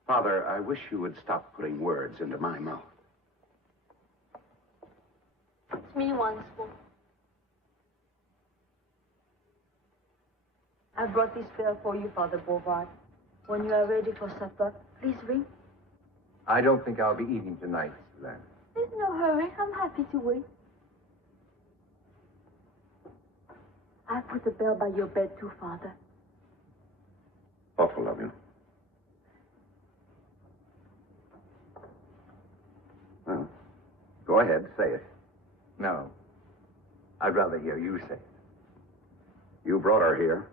Father, I wish you would stop putting words into my mouth. It's me once more. I brought this bell for you, Father Bouard. When you are ready for supper, please ring. I don't think I'll be eating tonight, Su-Lan. There's no hurry. I'm happy to wait. I put the bell by your bed too, Father. Awful of you. Well, go ahead, say it. No. I'd rather hear you say it. You brought her here.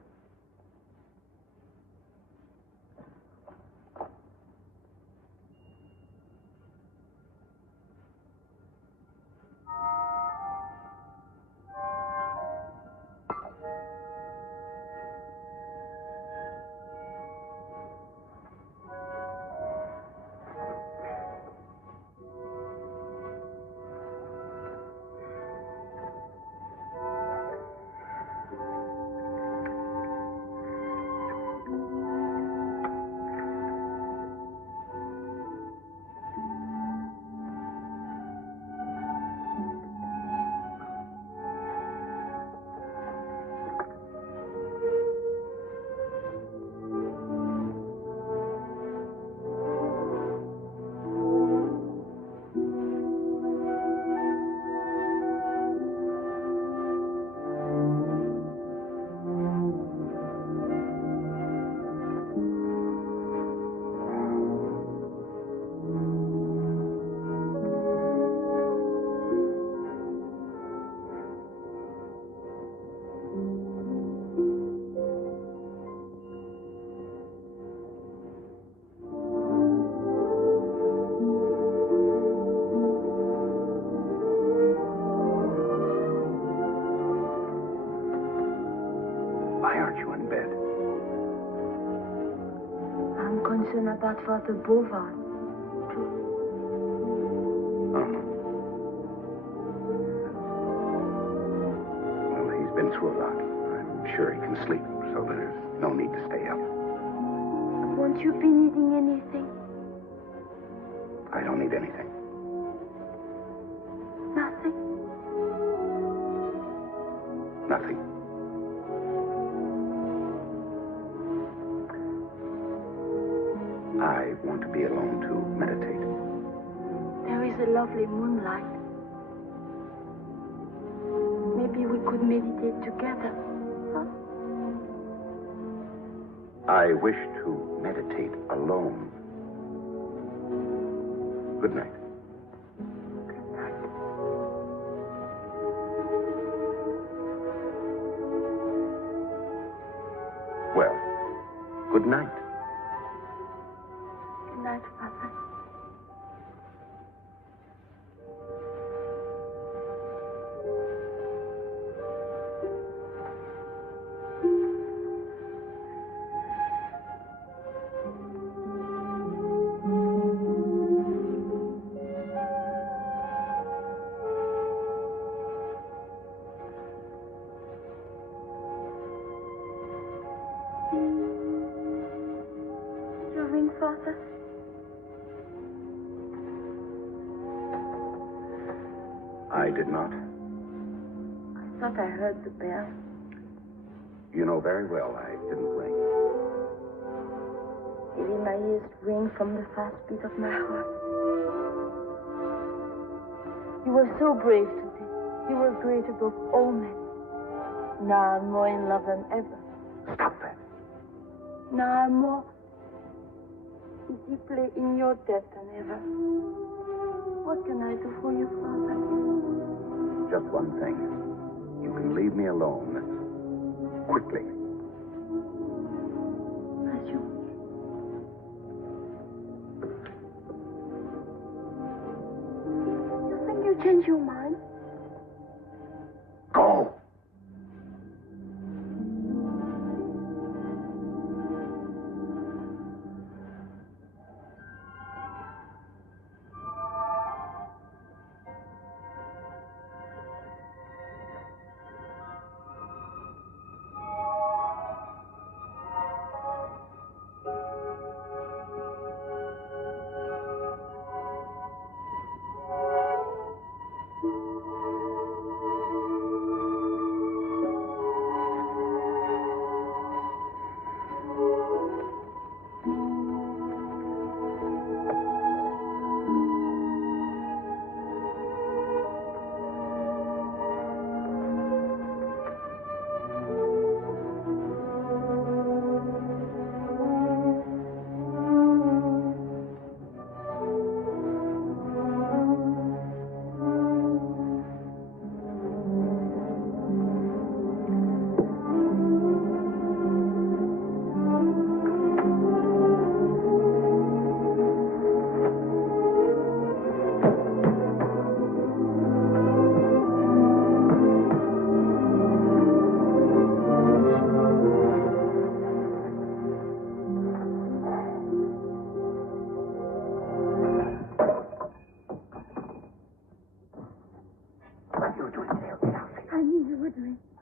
About Father Bouard, too. Well, he's been through a lot. I'm sure he can sleep, so there's no need to stay up. Won't you be needing anything? I don't need anything. Nothing? Nothing. I want to be alone to meditate. There is a lovely moonlight. Maybe we could meditate together, huh? I wish to meditate alone. Good night. Good night. Well, good night. Good night, Father. Did you ring, Father? I did not. I thought I heard the bell. You know very well I didn't ring. Maybe my ears ring from the fast beat of my heart. You were so brave today. You were great above all men. Now I'm more in love than ever. Stop that. Now I'm more deeply in your debt than ever. What can I do for you, Father? Just one thing. You can leave me alone. Quickly. As you wish. You think you change your mind?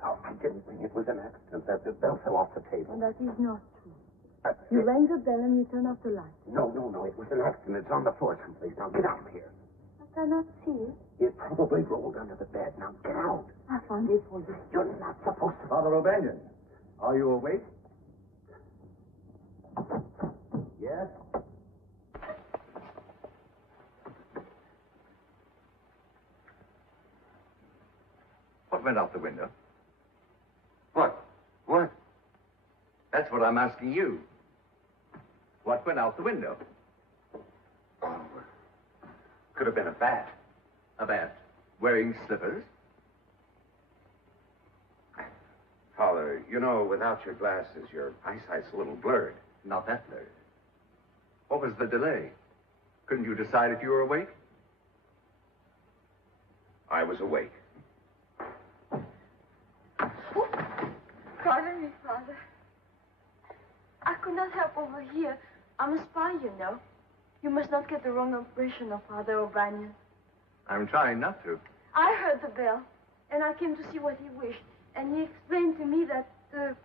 Oh, I didn't think it was an accident that the bell fell off the table. And that is not true. You rang the bell and you turned off the light. No. It was an accident. It's on the floor someplace. Now, get out of here. I cannot see it. It probably rolled under the bed. Now, get out. I found it for you. You're not supposed to... Father O'Banion, are you awake? Yes? What went out the window? What? That's what I'm asking you. What went out the window? Oh, could have been a bat. A bat. Wearing slippers? Father, you know, without your glasses, your eyesight's a little blurred. Not that blurred. What was the delay? Couldn't you decide if you were awake? I was awake. Oh, pardon me, Father. I could not help over here. I'm a spy, you know. You must not get the wrong impression of Father O'Banion. I'm trying not to. I heard the bell, and I came to see what he wished. And he explained to me that the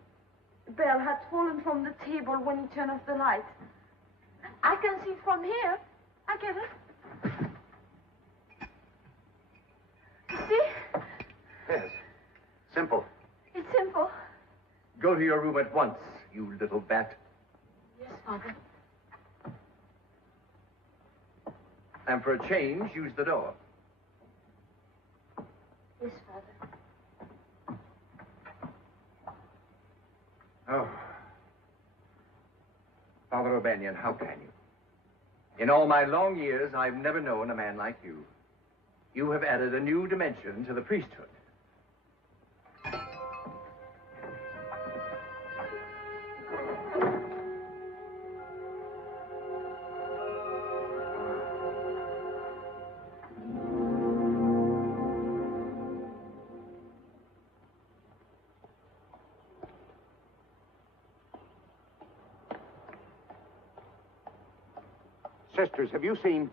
bell had fallen from the table when he turned off the light. I can see it from here. I get it. You see? Yes. Simple. It's simple. Go to your room at once, you little bat. Yes, Father. And for a change, use the door. Yes, Father. Oh. Father O'Banion, how can you? In all my long years, I've never known a man like you. You have added a new dimension to the priesthood. Sisters, have you seen...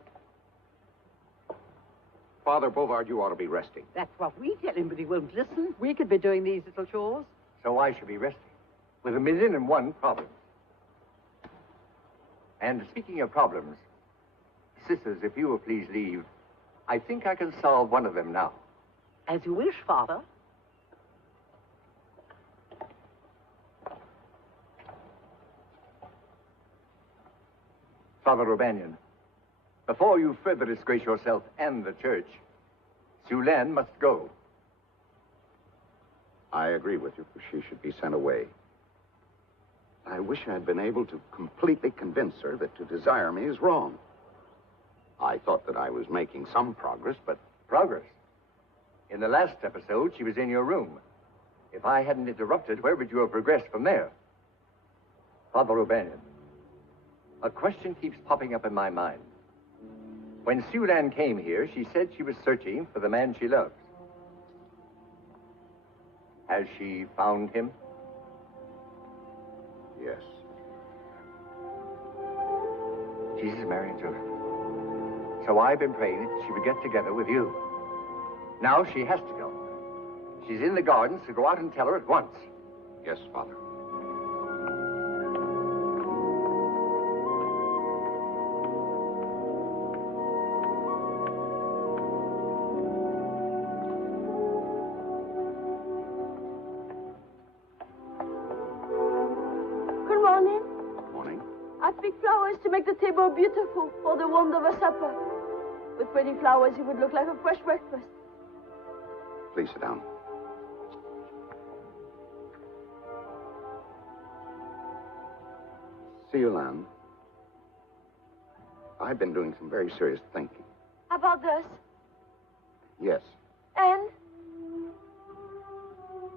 Father Bouard, you ought to be resting. That's what we tell him, but he won't listen. We could be doing these little chores. So I should be resting. With 1,000,001 problems. And speaking of problems, sisters, if you will please leave, I think I can solve one of them now. As you wish, Father. Father O'Banion, before you further disgrace yourself and the church, Su-Lan must go. I agree with you. She should be sent away. I wish I had been able to completely convince her that to desire me is wrong. I thought that I was making some progress, but... Progress? In the last episode, she was in your room. If I hadn't interrupted, where would you have progressed from there? Father O'Banion, a question keeps popping up in my mind. When Su-Lan came here, she said she was searching for the man she loves. Has she found him? Yes. Jesus, Mary, and Joseph. So I've been praying that she would get together with you. Now she has to go. She's in the gardens, so go out and tell her at once. Yes, Father. To make the table beautiful for the warmth of a supper. With pretty flowers, it would look like a fresh breakfast. Please sit down. Su-Lan, I've been doing some very serious thinking. About this? Yes. And?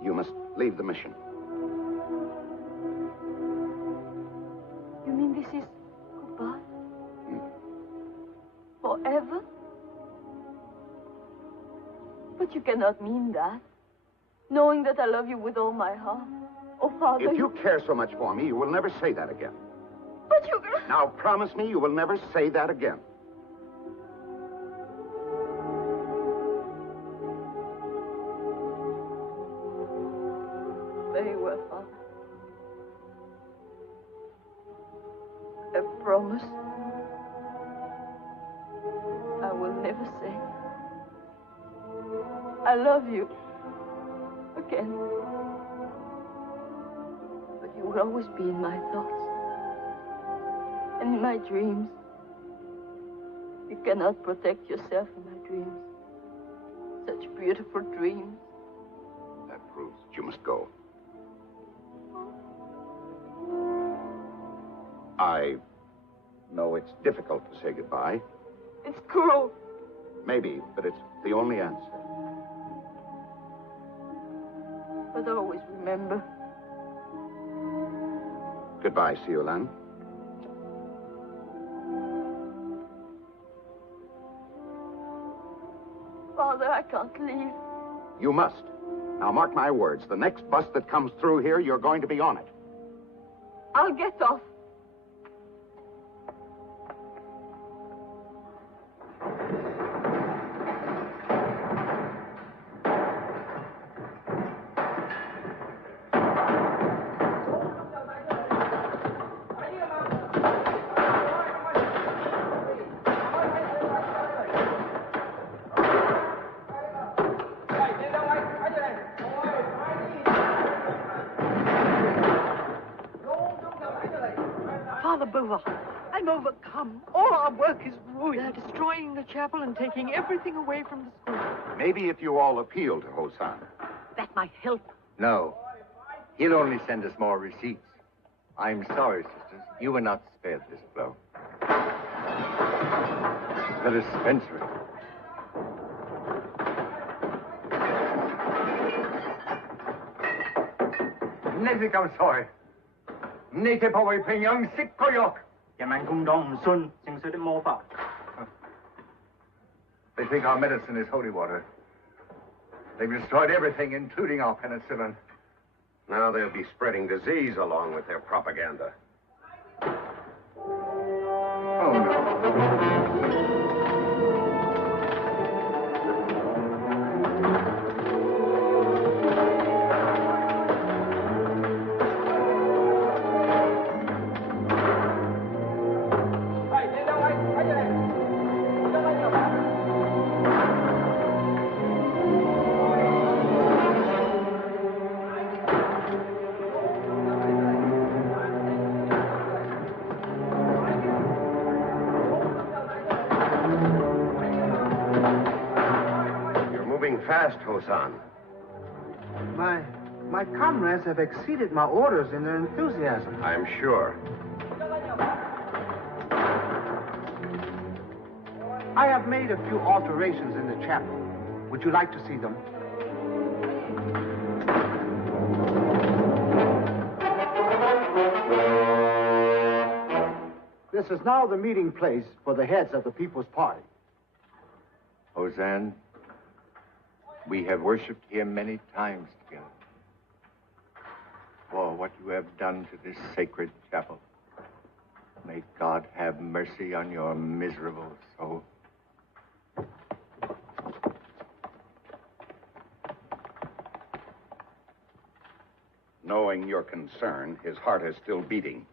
You must leave the mission. You mean this is goodbye? Forever? But you cannot mean that. Knowing that I love you with all my heart. Oh, Father... If you care so much for me, you will never say that again. But you... Now, promise me you will never say that again. Very well, Father. I promise I will never say I love you again. But you will always be in my thoughts and in my dreams. You cannot protect yourself in my dreams. Such beautiful dreams. That proves that you must go. I know it's difficult to say goodbye. It's cruel. Maybe, but it's the only answer. But always remember. Goodbye, Su-Lan. Father, I can't leave. You must. Now, mark my words. The next bus that comes through here, you're going to be on it. I'll get off. Father Bouard, I'm overcome. All our work is ruined. They're destroying the chapel and taking everything away from the school. Maybe if you all appeal to Hosan. That might help. No. He'll only send us more receipts. I'm sorry, sisters. You were not spared this blow. The dispensary. Nete kam soi. Nete pa wei ping yang sik ko yok. They think our medicine is holy water. They've destroyed everything, including our penicillin. Now they'll be spreading disease along with their propaganda. Oh, no. Fast, Hosan. My comrades have exceeded my orders in their enthusiasm. I'm sure. I have made a few alterations in the chapel. Would you like to see them? This is now the meeting place for the heads of the People's Party. Hosan, we have worshipped here many times together. For what you have done to this sacred chapel, may God have mercy on your miserable soul. Knowing your concern, his heart is still beating.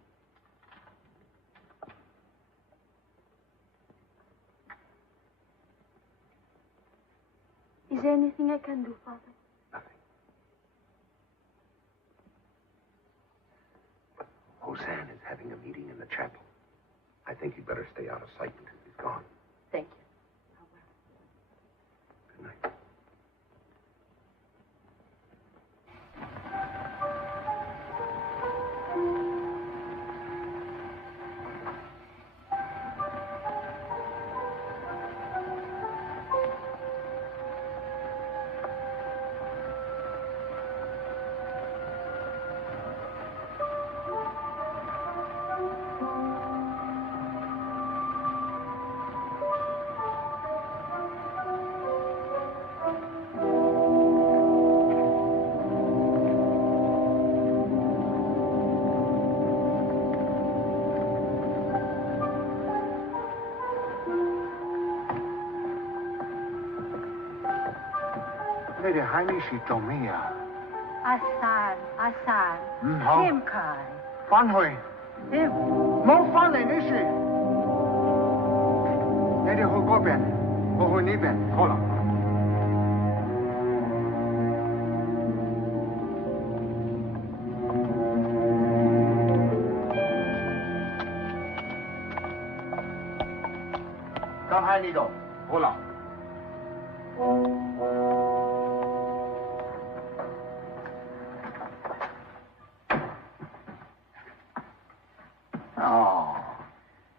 Is there anything I can do, Father? Nothing. Hosan is having a meeting in the chapel. I think you'd better stay out of sight until he's gone. Thank you. Good night. Lady Heini, she told me, Asan. Hao. Him Kai. Fan Hui. Him. Mo Fan Lei Ni Shi. Ni de Hu Go Bian. Ho Hu Ni Bian. Ho La. 刚才你走，好了。Oh,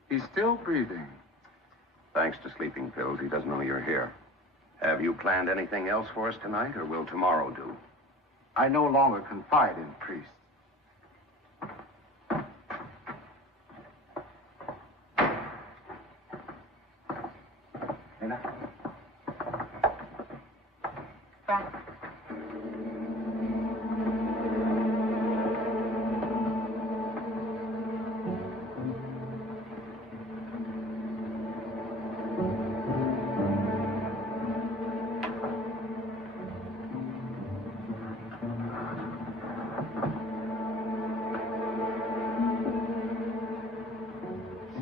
he's still breathing. Thanks to sleeping pills, he doesn't know you're here. Have you planned anything else for us tonight, or will tomorrow do? I no longer confide in priests.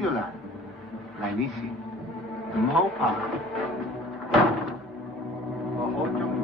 Su-Lan, 来你先，唔好怕。我好中意。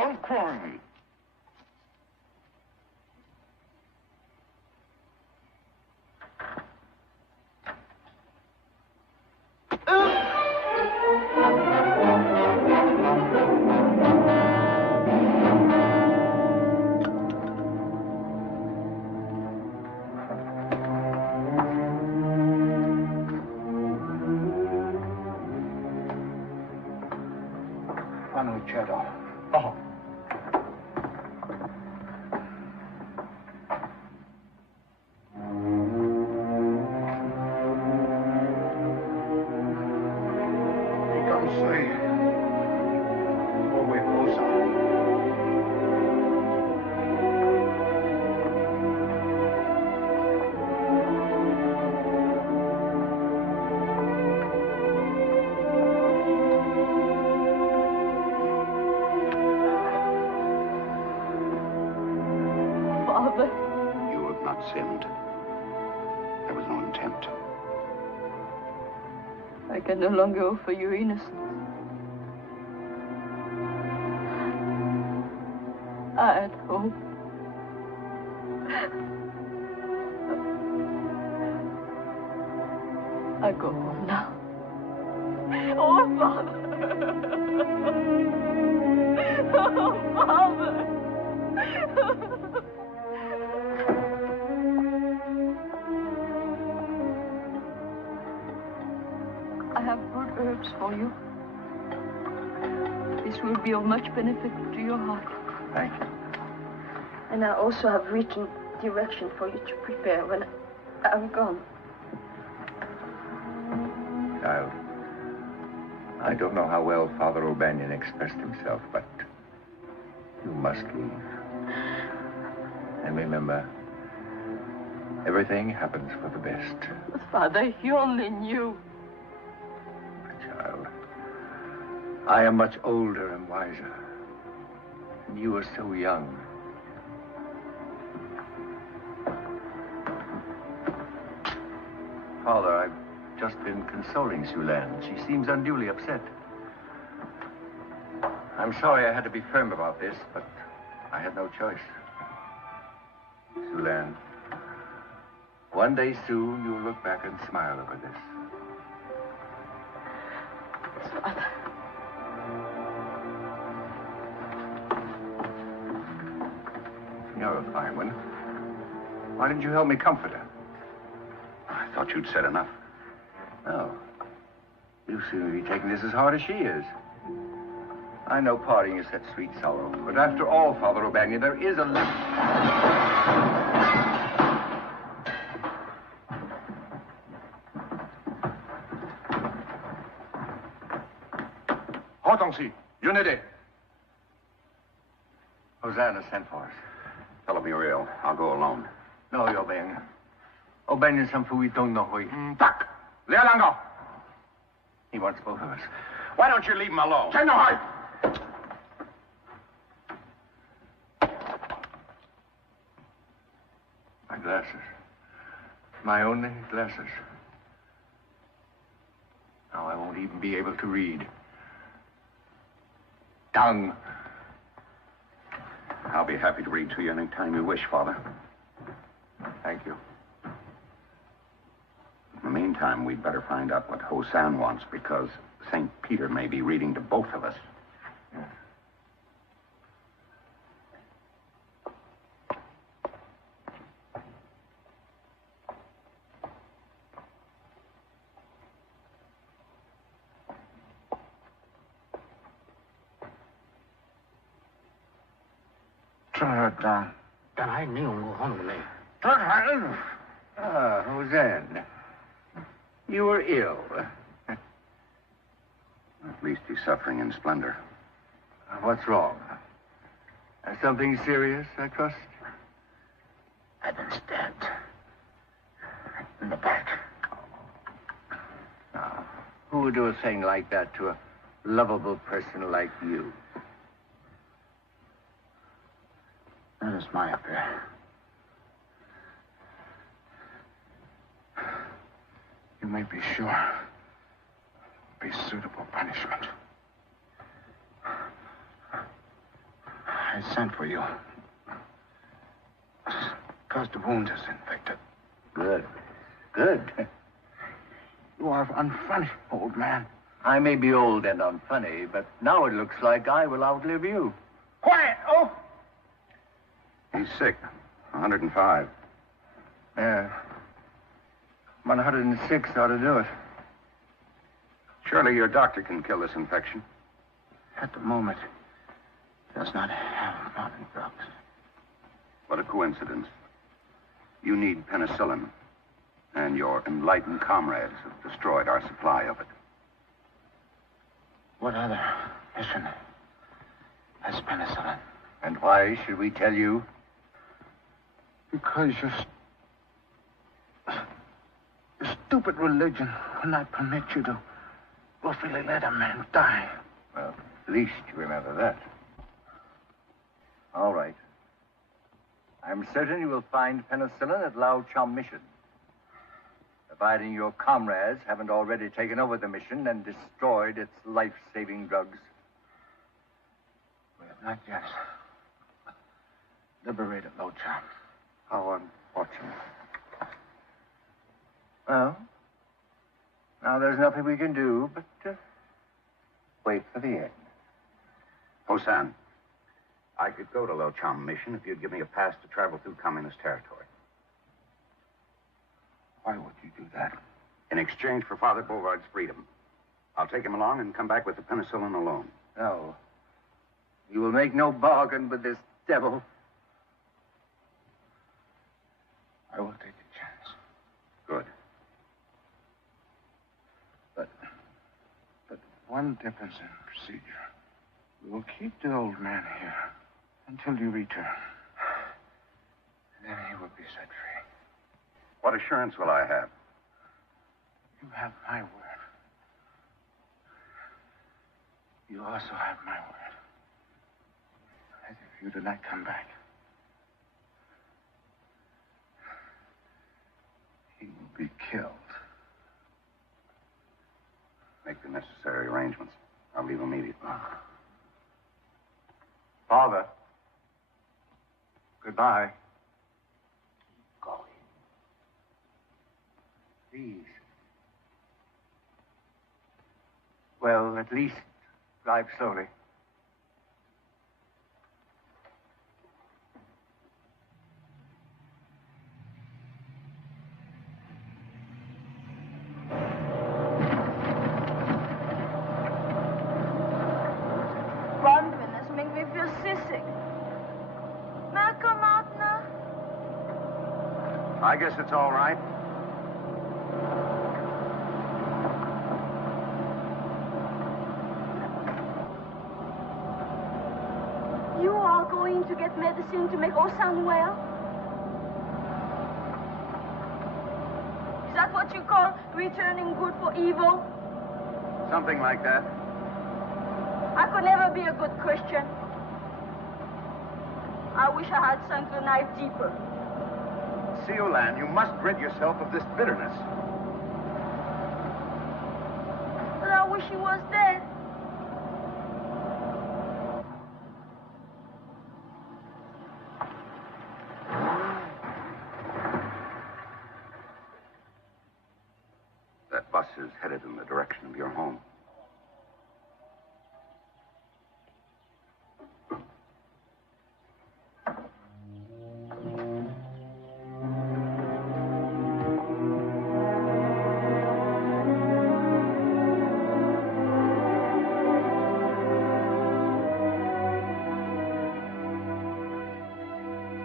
Okay. Unforgettable. Oh. Sinned. There was no intent. I can no longer offer you innocence. I had hope. I go home now. Oh, Father! Oh, Father! I have good herbs for you. This will be of much benefit to your heart. Thank you. And I also have written direction for you to prepare when I'm gone. Child, I don't know how well Father O'Banion expressed himself, but you must leave. And remember, everything happens for the best. But Father, if you only knew. Child, I am much older and wiser. And you are so young. Father, I've just been consoling Su-Lan. She seems unduly upset. I'm sorry I had to be firm about this, but I had no choice. Su-Lan, one day soon you'll look back and smile over this. Father. You're a fine one. Why didn't you help me comfort her? I thought you'd said enough. No. You seem to be taking this as hard as she is. I know parting is such sweet sorrow, but after all, Father O'Banion, there is a limit. Hortensi, Unity. Hosanna sent for us. Tell him you're ill. I'll go alone. No, O'Banion. O'Banion, some fool we don't know who he... Tak! Lealango! He wants both of us. Why don't you leave him alone? Say no harm! My glasses. My only glasses. Now I won't even be able to read. Tongue. I'll be happy to read to you any time you wish, Father. Thank you. In the meantime, we'd better find out what Hosan wants, because St. Peter may be reading to both of us. Yes. Ah, Hosan. You were ill. At least he's suffering in splendor. What's wrong? Something serious, I trust? I've been stabbed. In the back. Now, who would do a thing like that to a lovable person like you? That is my affair. You may be sure it'll be suitable punishment. I sent for you because the wound is infected. Good. Good. You are unfunny, old man. I may be old and unfunny, but now it looks like I will outlive you. Quiet! Oh! He's sick. 105. Yeah. 106 ought to do it. Surely your doctor can kill this infection. At the moment, does not have modern drugs. What a coincidence. You need penicillin, and your enlightened comrades have destroyed our supply of it. What other mission has penicillin? And why should we tell you? Because your stupid religion will not permit you to willfully let a man die. Well, at least you remember that. All right. I'm certain you will find penicillin at Lao Cham Mission. Providing your comrades haven't already taken over the mission and destroyed its life-saving drugs. We have not yet liberated Lao Cham. How unfortunate. Well, now there's nothing we can do but wait for the end. Hosan, I could go to Lo Cham Mission if you'd give me a pass to travel through communist territory. Why would you do that? In exchange for Father Bouard's freedom. I'll take him along and come back with the penicillin alone. No. You will make no bargain with this devil. I will take a chance. Good. But one difference in procedure. We will keep the old man here until you return. And then he will be set free. What assurance will I have? You have my word. You also have my word. That if you do not come back, he will be killed. Make the necessary arrangements. I'll leave immediately. Father. Goodbye. Go. Please. Well, at least drive slowly. I guess it's all right. You are going to get medicine to make Hosan well? Is that what you call returning good for evil? Something like that. I could never be a good Christian. I wish I had sunk the knife deeper. Su-Lan, you must rid yourself of this bitterness. But I wish he was dead. That bus is headed in the direction of your home.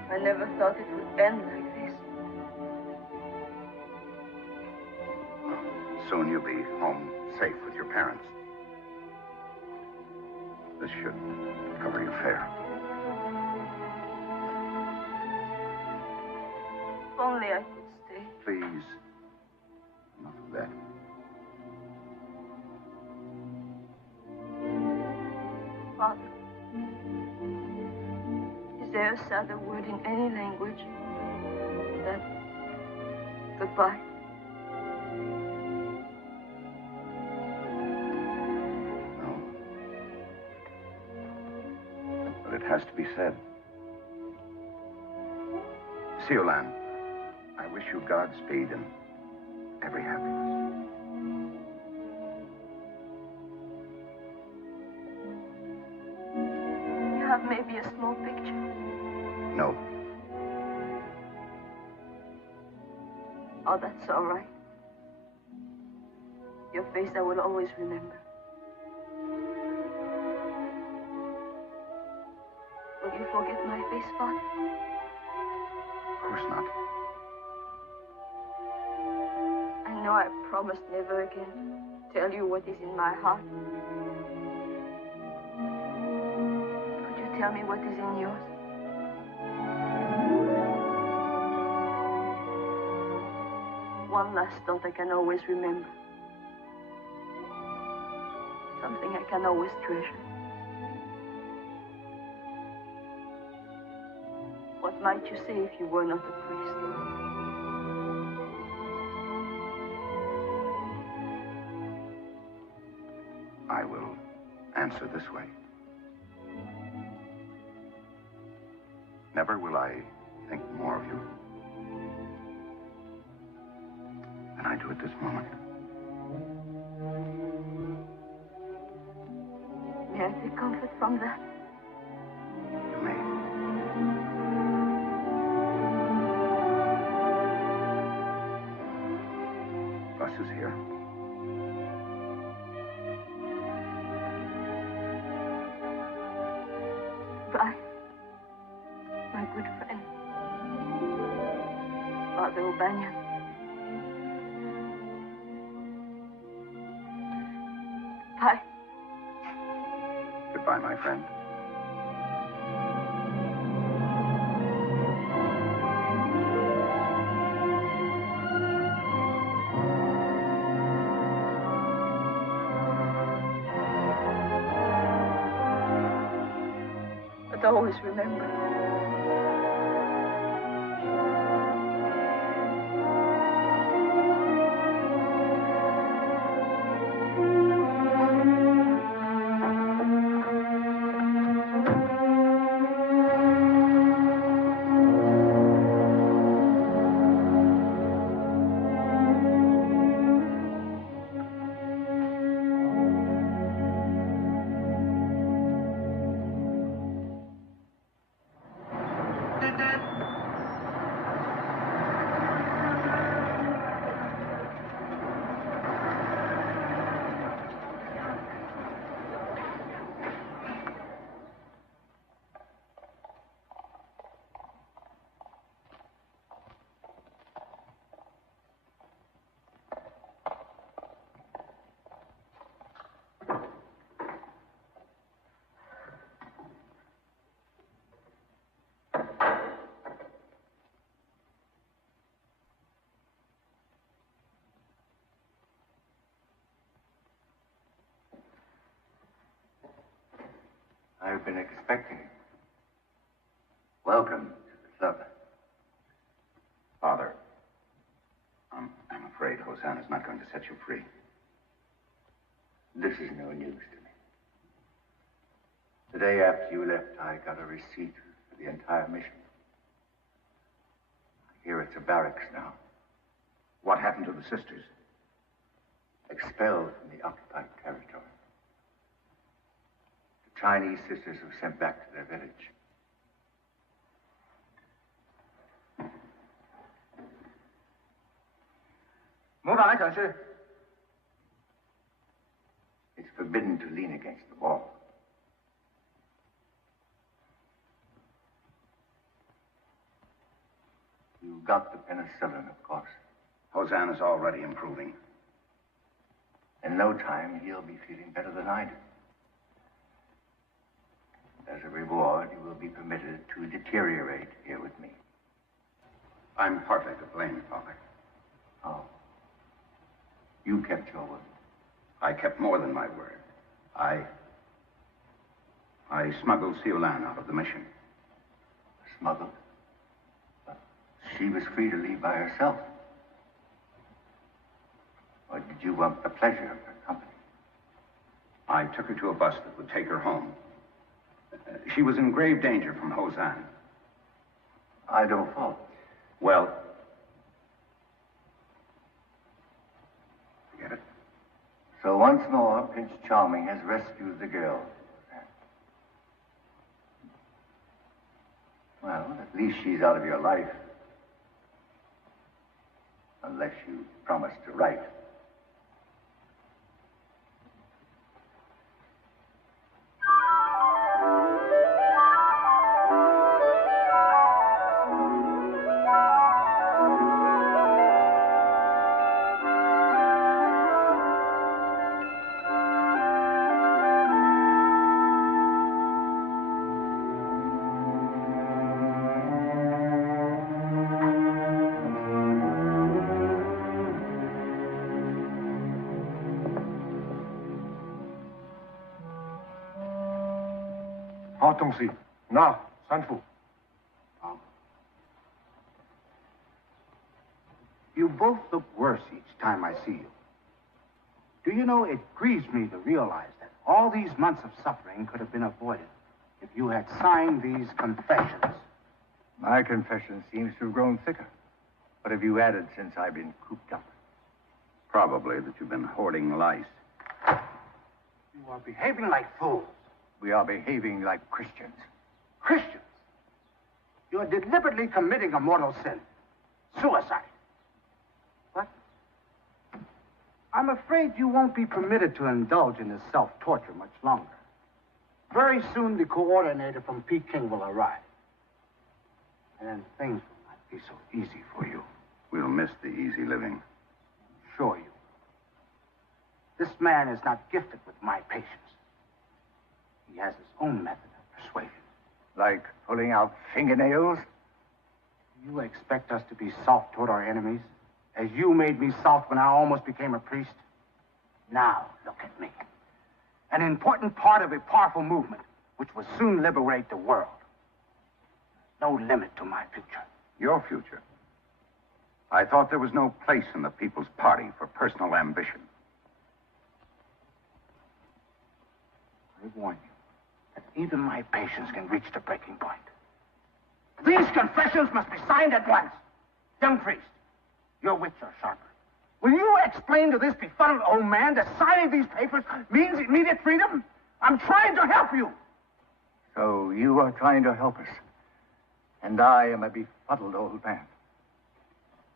I never thought it would end like this. Soon you'll be home safe with your parents. This should cover your fare. If only I could stay. Please, enough of that. Father, is there a sadder word in any language than goodbye? No. But it has to be said. Su-Lan, I wish you Godspeed and every happiness. You have maybe a small picture. No. Oh, that's all right. Your face I will always remember. Will you forget my face, Father? Of course not. I know I promised never again to tell you what is in my heart. Could you tell me what is in yours? One last thought I can always remember. Something I can always treasure. What might you say if you were not a priest? I will answer this way. Never will I think more of you than I do at this moment. May I take comfort from that? You may. Bus is here. Bye, my good friend, Father O'Banion. Bye. Goodbye, my friend. But always remember, I've been expecting it. Welcome to the club. Father, I'm afraid Hosan is not going to set you free. This is no news to me. The day after you left, I got a receipt for the entire mission. I hear it's a barracks now. What happened to the sisters? Expelled from the occupied territory. The Chinese sisters were sent back to their village. It's forbidden to lean against the wall. You got the penicillin, of course. Hosan is already improving. In no time, he'll be feeling better than I do. As a reward, you will be permitted to deteriorate here with me. I'm partly to blame, Father. Oh. You kept your word. I kept more than my word. I smuggled Su-Lan out of the mission. Smuggled? But she was free to leave by herself. Or did you want the pleasure of her company? I took her to a bus that would take her home. She was in grave danger from Hosan. I don't follow. Well, forget it. So once more, Prince Charming has rescued the girl. Well, at least she's out of your life. Unless you promise to write. No, Sanfu. You both look worse each time I see you. Do you know, it grieves me to realize that all these months of suffering could have been avoided if you had signed these confessions. My confession seems to have grown thicker. What have you added since I've been cooped up? Probably that you've been hoarding lice. You are behaving like fools. We are behaving like Christians. Christians? You are deliberately committing a mortal sin. Suicide. What? I'm afraid you won't be permitted to indulge in this self-torture much longer. Very soon the coordinator from Peking will arrive. And then things will not be so easy for you. We'll miss the easy living. Sure you. This man is not gifted with my patience. He has his own method of persuasion. Like pulling out fingernails? You expect us to be soft toward our enemies? As you made me soft when I almost became a priest? Now, look at me. An important part of a powerful movement which will soon liberate the world. No limit to my future. Your future? I thought there was no place in the People's Party for personal ambition. I warn you that even my patience can reach the breaking point. These confessions must be signed at once. Young priest, your wits are sharper. Will you explain to this befuddled old man that signing these papers means immediate freedom? I'm trying to help you. So you are trying to help us. And I am a befuddled old man.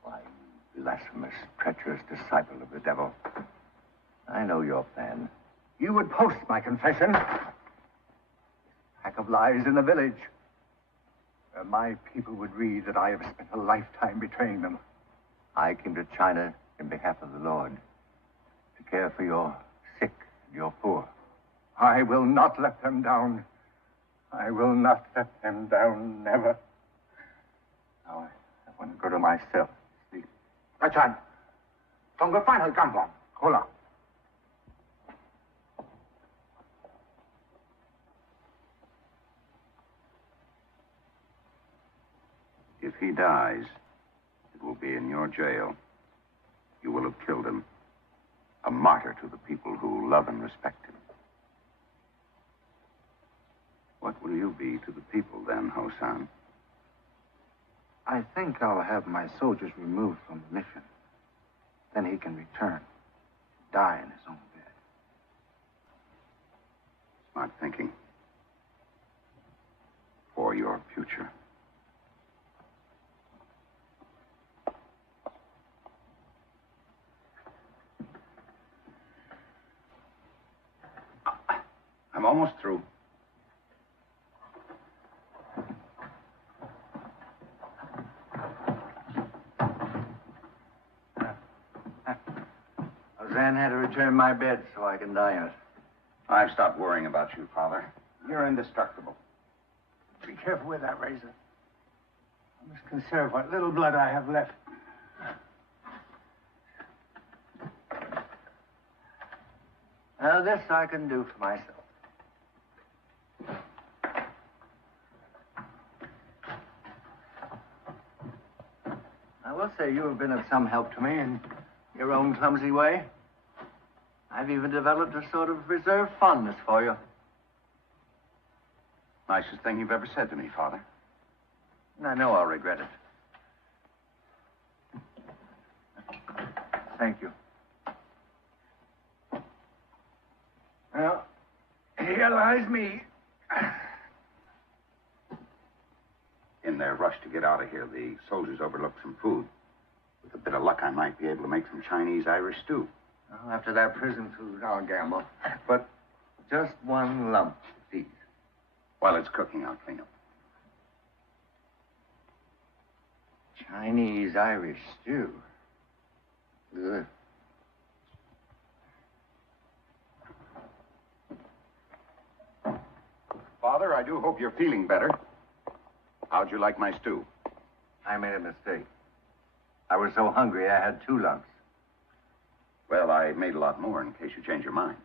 Why, you blasphemous, treacherous disciple of the devil. I know your plan. You would post my confession. Pack of lies in the village. Where my people would read that I have spent a lifetime betraying them. I came to China in behalf of the Lord. To care for your sick and your poor. I will not let them down. I will not let them down, never. Now, I want to go to my cell. Sleep. 阿全，同佢翻去間房。好啦。If he dies, it will be in your jail. You will have killed him. A martyr to the people who love and respect him. What will you be to the people then, Hosan? I think I'll have my soldiers removed from the mission. Then he can return, die in his own bed. Smart thinking. For your future. I'm almost through. Hosan had to return my bed so I can die in it. I've stopped worrying about you, Father. You're indestructible. Be careful with that razor. I must conserve what little blood I have left. Now, this I can do for myself. I will say you have been of some help to me in your own clumsy way. I've even developed a sort of reserved fondness for you. Nicest thing you've ever said to me, Father. And I know I'll regret it. Thank you. Well, here lies me. In their rush to get out of here, the soldiers overlooked some food. With a bit of luck, I might be able to make some Chinese-Irish stew. Well, after that prison food, I'll gamble. But just one lump, please. While it's cooking, I'll clean up. Chinese-Irish stew. Good. Father, I do hope you're feeling better. How'd you like my stew? I made a mistake. I was so hungry I had 2 lumps. Well, I made a lot more in case you change your mind.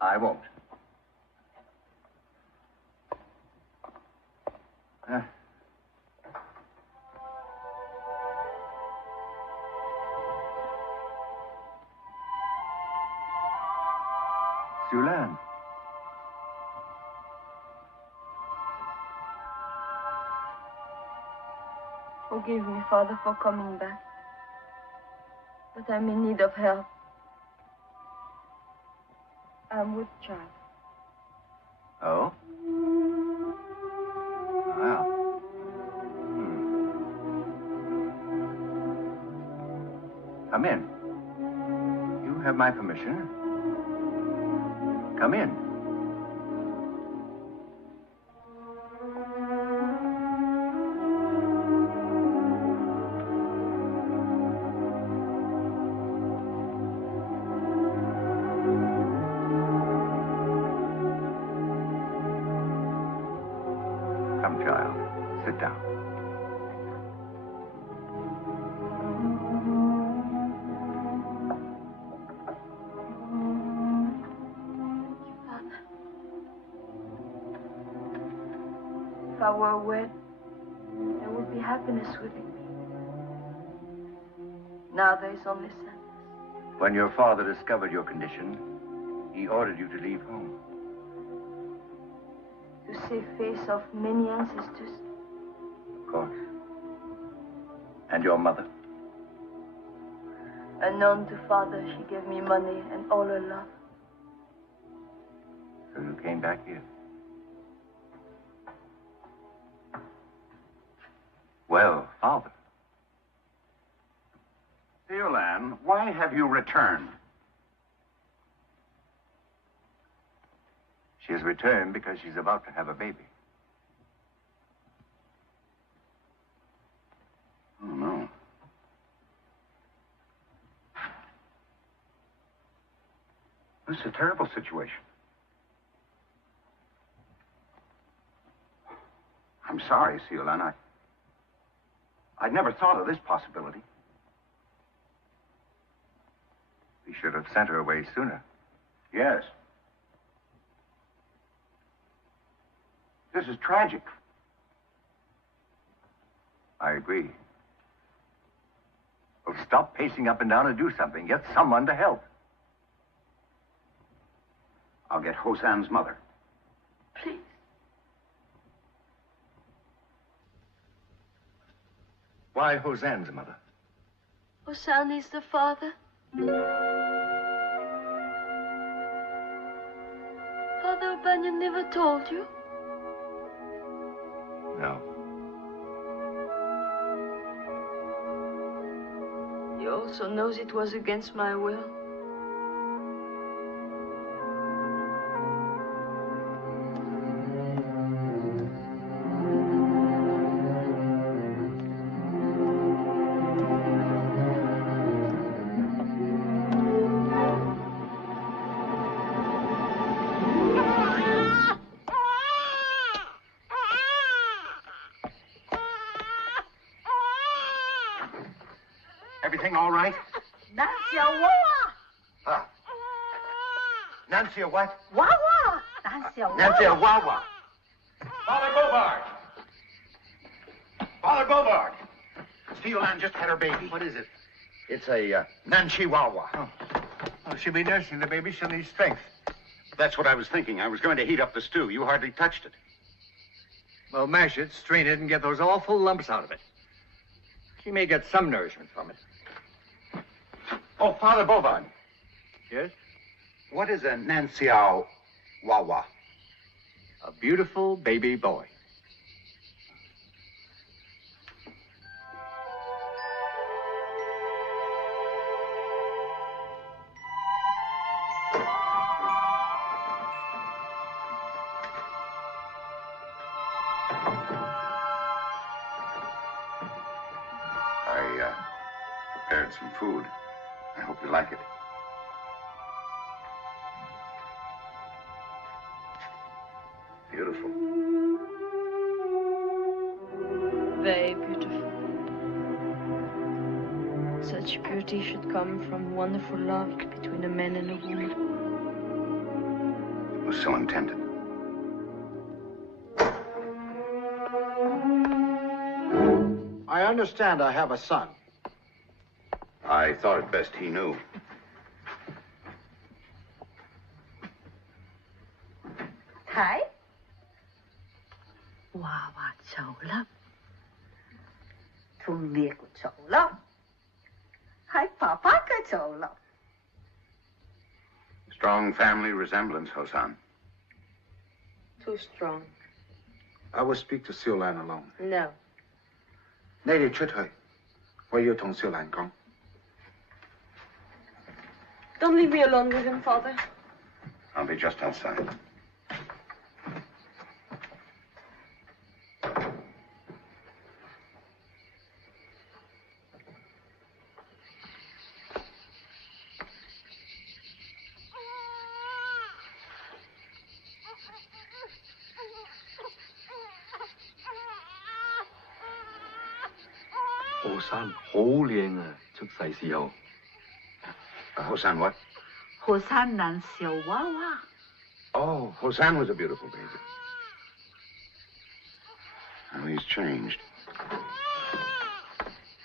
I won't. Su-Lan. Forgive me, Father, for coming back. But I'm in need of help. I'm with child. Oh? Well. Come in. You have my permission. Come in. Come, child. Sit down. If I were wed, there would be happiness within me. Now there is only sadness. When your father discovered your condition, he ordered you to leave home. To save face of many ancestors. Of course. And your mother? Unknown to Father, she gave me money and all her love. So you came back here? Well, Father. Su-Lan, why have you returned? She has returned because she's about to have a baby. Oh, no. This is a terrible situation. I'm sorry, Su-Lan. I'd never thought of this possibility. We should have sent her away sooner. Yes. This is tragic. I agree. Well, stop pacing up and down and do something. Get someone to help. I'll get Hosan's mother. Please. Why Hosan's mother? Hosan is the father. Father O'Banion never told you? No. He also knows it was against my will. Everything all right? Nancy Wawa. Ah. Nancy, what? Wawa. Nancy Wawa. Nancy, Wawa. Father Bouard. Father Bouard. Su-Lan just had her baby. What is it? It's a Nancy Wawa. Oh, she'll be nursing the baby. She'll need strength. That's what I was thinking. I was going to heat up the stew. You hardly touched it. Well, mash it, strain it, and get those awful lumps out of it. She may get some nourishment from it. Oh, Father Bouard. Yes? What is a Nancy Wawa? A beautiful baby boy. I prepared some food. I hope you like it. Beautiful. Very beautiful. Such beauty should come from wonderful love between a man and a woman. It was so intended. I understand I have a son. I thought it best he knew. Thái. Wawa xấu lắm. Thương liệt của xấu lắm. Hai papa cái xấu lắm. Strong family resemblance, Hosan. Too strong. I will speak to Su-Lan alone. No. 你哋出去，我要同Su-Lan講。 Don't leave me alone with him, Father. I'll be just outside. Hosan 好靚啊！出世時候。 Hosan what? Hosan Nancy Wawa. Oh, Hosan was a beautiful baby. Now he's changed.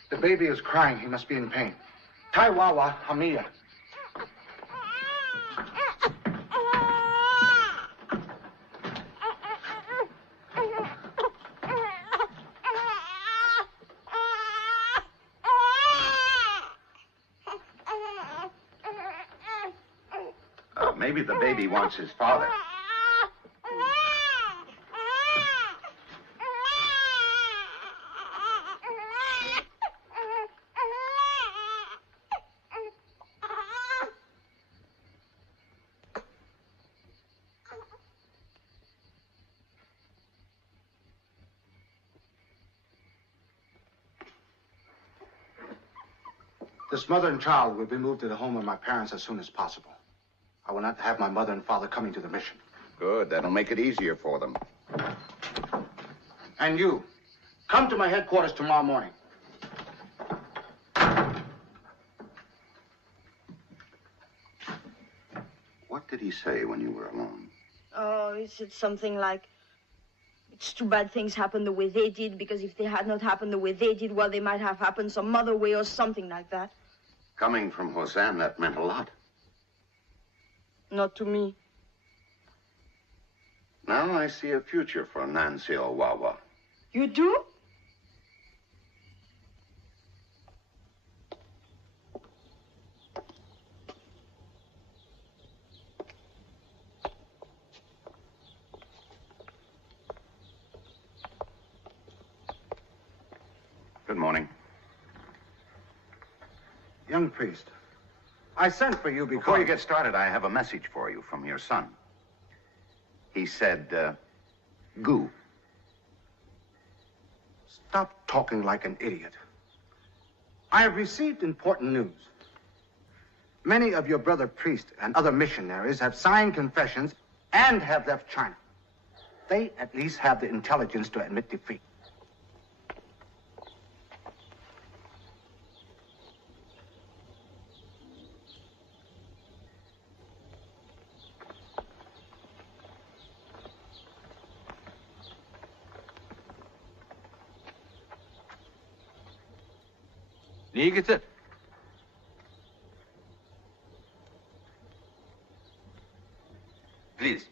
The baby is crying. He must be in pain. Tai Wawa, Hamiya. Maybe the baby wants his father. This mother and child will be moved to the home of my parents as soon as possible. I will not have my mother and father coming to the mission. Good. That'll make it easier for them. And you, come to my headquarters tomorrow morning. What did he say when you were alone? Oh, he said something like, It's too bad things happened the way they did, because if they had not happened the way they did, well, they might have happened some other way or something like that. Coming from Hosan, that meant a lot. Not to me. Now I see a future for Nancy Owawa. You do? Good morning. Young priest, I sent for you because... Before you get started, I have a message for you from your son. He said, goo. Stop talking like an idiot. I have received important news. Many of your brother priests and other missionaries have signed confessions and have left China. They at least have the intelligence to admit defeat. Please,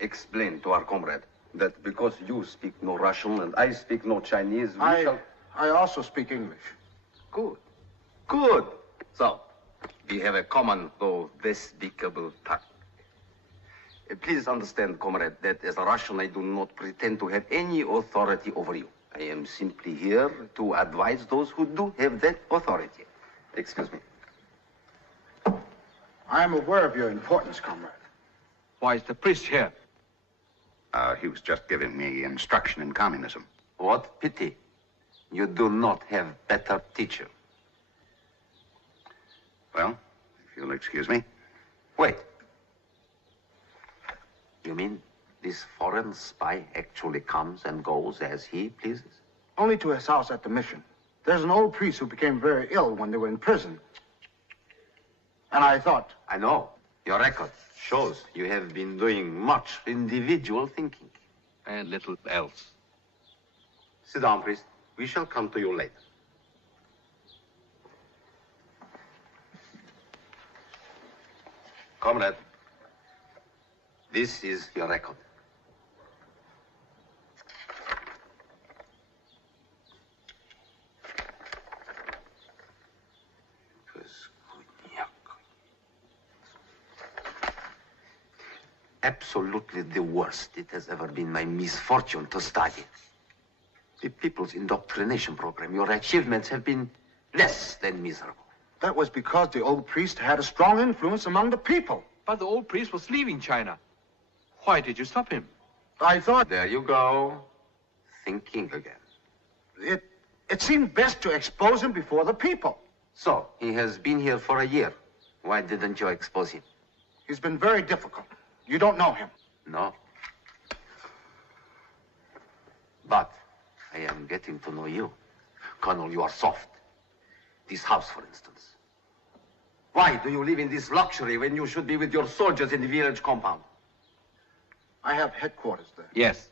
explain to our comrade that because you speak no Russian and I speak no Chinese, I also speak English. Good. Good. So, we have a common, though despicable tongue. Please understand, comrade, that as a Russian, I do not pretend to have any authority over you. I am simply here to advise those who do have that authority. Excuse me. I am aware of your importance, comrade. Why is the priest here? He was just giving me instruction in communism. What pity. You do not have better teacher. Well, if you'll excuse me. Wait. You mean this foreign spy actually comes and goes as he pleases? Only to his house at the mission. There's an old priest who became very ill when they were in prison. And I thought... I know. Your record shows you have been doing much individual thinking. And little else. Sit down, priest. We shall come to you later. Comrade, this is your record. Absolutely the worst. It has ever been my misfortune to study. The People's Indoctrination Program, your achievements have been less than miserable. That was because the old priest had a strong influence among the people. But the old priest was leaving China. Why did you stop him? I thought... There you go. Thinking again. It seemed best to expose him before the people. So, he has been here for a year. Why didn't you expose him? He's been very difficult. You don't know him. No. But I am getting to know you. Colonel, you are soft. This house, for instance. Why do you live in this luxury when you should be with your soldiers in the village compound? I have headquarters there. Yes.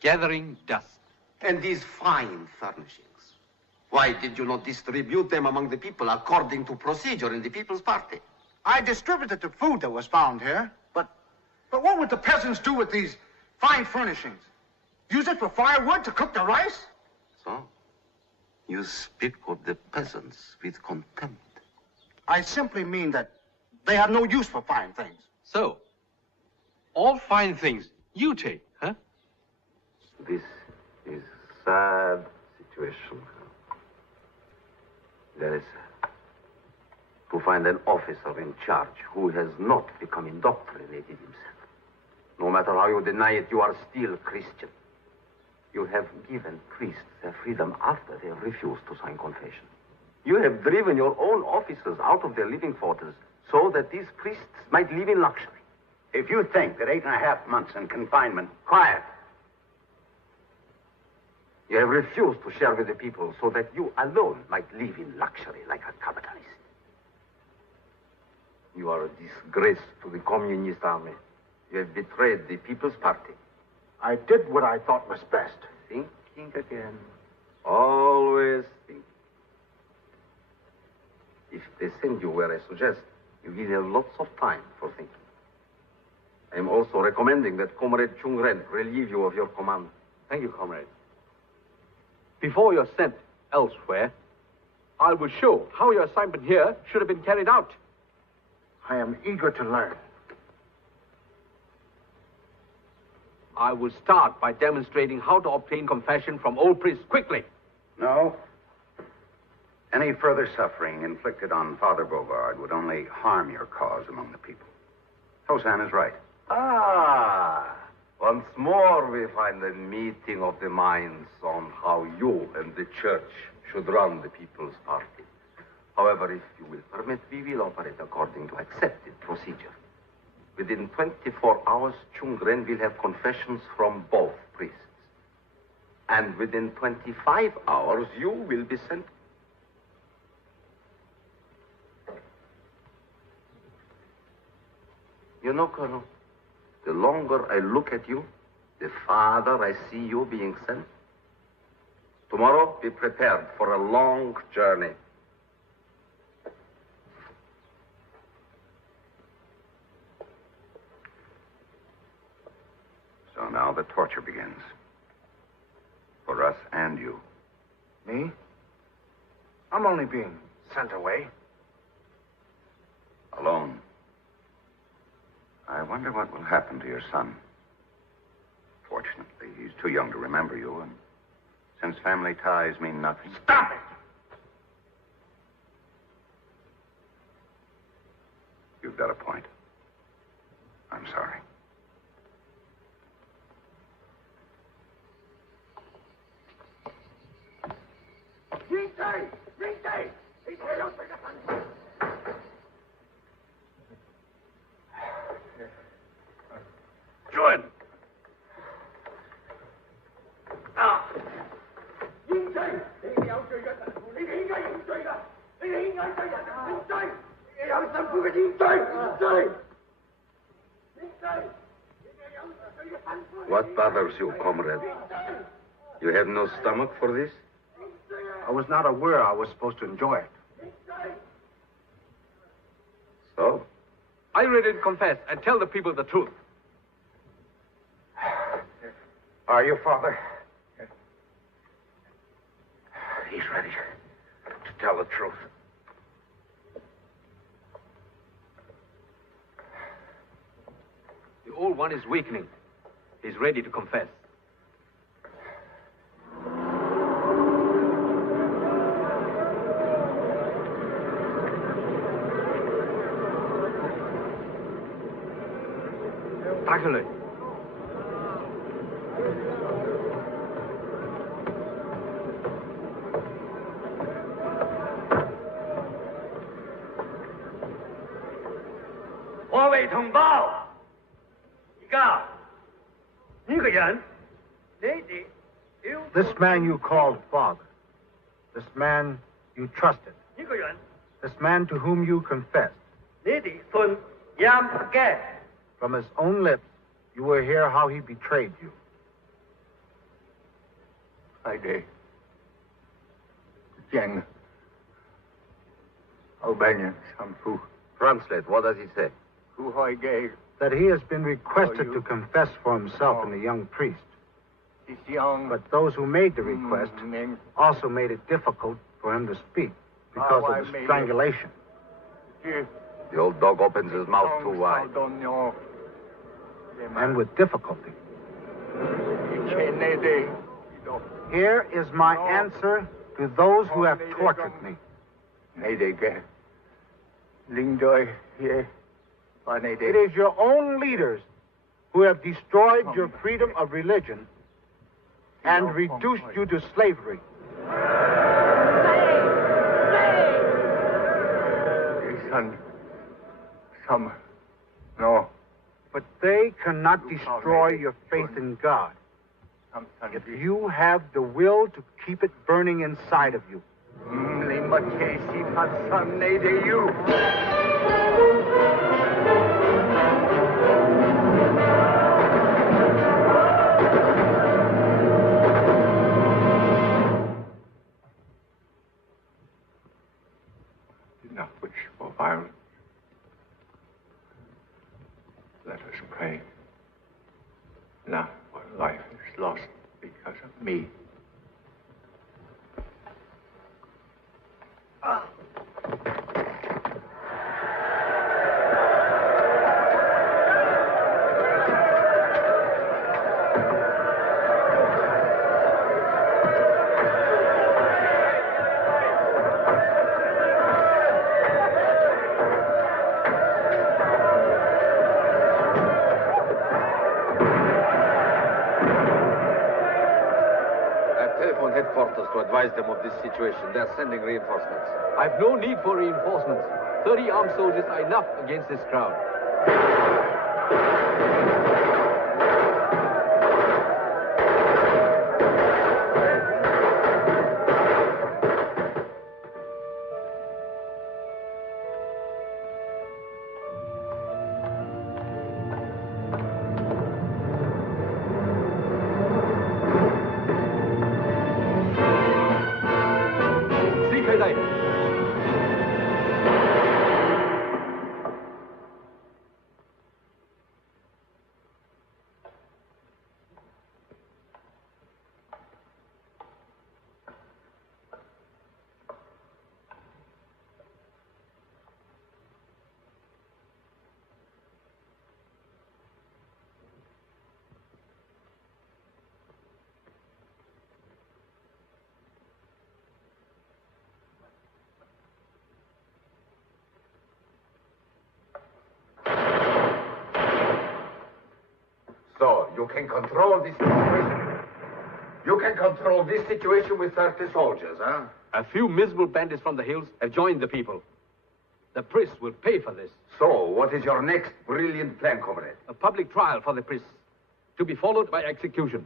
Gathering dust. And these fine furnishings. Why did you not distribute them among the people according to procedure in the People's Party? I distributed the food that was found here. But what would the peasants do with these fine furnishings? Use it for firewood to cook the rice? So, you speak of the peasants with contempt. I simply mean that they have no use for fine things. So, all fine things you take, huh? This is a sad situation. There is to find an officer in charge who has not become indoctrinated himself. No matter how you deny it, you are still Christian. You have given priests their freedom after they have refused to sign confession. You have driven your own officers out of their living quarters so that these priests might live in luxury. If you think that 8.5 months in confinement... Quiet. You have refused to share with the people so that you alone might live in luxury like a capitalist. You are a disgrace to the Communist army. You have betrayed the People's Party. I did what I thought was best. Thinking again. Always think. If they send you where I suggest, you will have lots of time for thinking. I am also recommending that Comrade Chung Ren relieve you of your command. Thank you, comrade. Before you're sent elsewhere, I will show how your assignment here should have been carried out. I am eager to learn. I will start by demonstrating how to obtain confession from old priests quickly. No. Any further suffering inflicted on Father Bouard would only harm your cause among the people. Hosan is right. Once more we find a meeting of the minds on how you and the church should run the people's party. However, if you will permit, we will operate according to accepted procedure. Within 24 hours, Chung Ren will have confessions from both priests. And within 25 hours, you will be sent. You know, Colonel, the longer I look at you, the farther I see you being sent. Tomorrow, be prepared for a long journey. So now the torture begins. For us and you. Me? I'm only being sent away. Alone. I wonder what will happen to your son. Fortunately, he's too young to remember you, and since family ties mean nothing... Stop it! You've got a point. I'm sorry. Join. What bothers you, comrade? You have no stomach for this? I was not aware I was supposed to enjoy it. So? Are you ready to confess and tell the people the truth? Are you, Father? He's ready to tell the truth. The old one is weakening. He's ready to confess. Tackle. This man you called father. This man you trusted. This man to whom you confessed. From his own lips, you will hear how he betrayed you. I did. Jen. Albanian, Sampu. Translate, what does he say? Who I gave. That he has been requested to confess for himself and the young priest. But those who made the request also made it difficult for him to speak because of the strangulation. The old dog opens his mouth too wide. And with difficulty. Here is my answer to those who have tortured me. It is your own leaders who have destroyed your freedom of religion and reduced you to slavery. No. But they cannot destroy your faith in God if you have the will to keep it burning inside of you. enough wish for violence. Let us pray. Not for life is lost because of me. Headquarters to advise them of this situation. They're sending reinforcements. I've no need for reinforcements. 30 armed soldiers are enough against this crowd. So, you can control this situation? You can control this situation with 30 soldiers, huh? A few miserable bandits from the hills have joined the people. The priests will pay for this. So, what is your next brilliant plan, comrade? A public trial for the priests, to be followed by execution.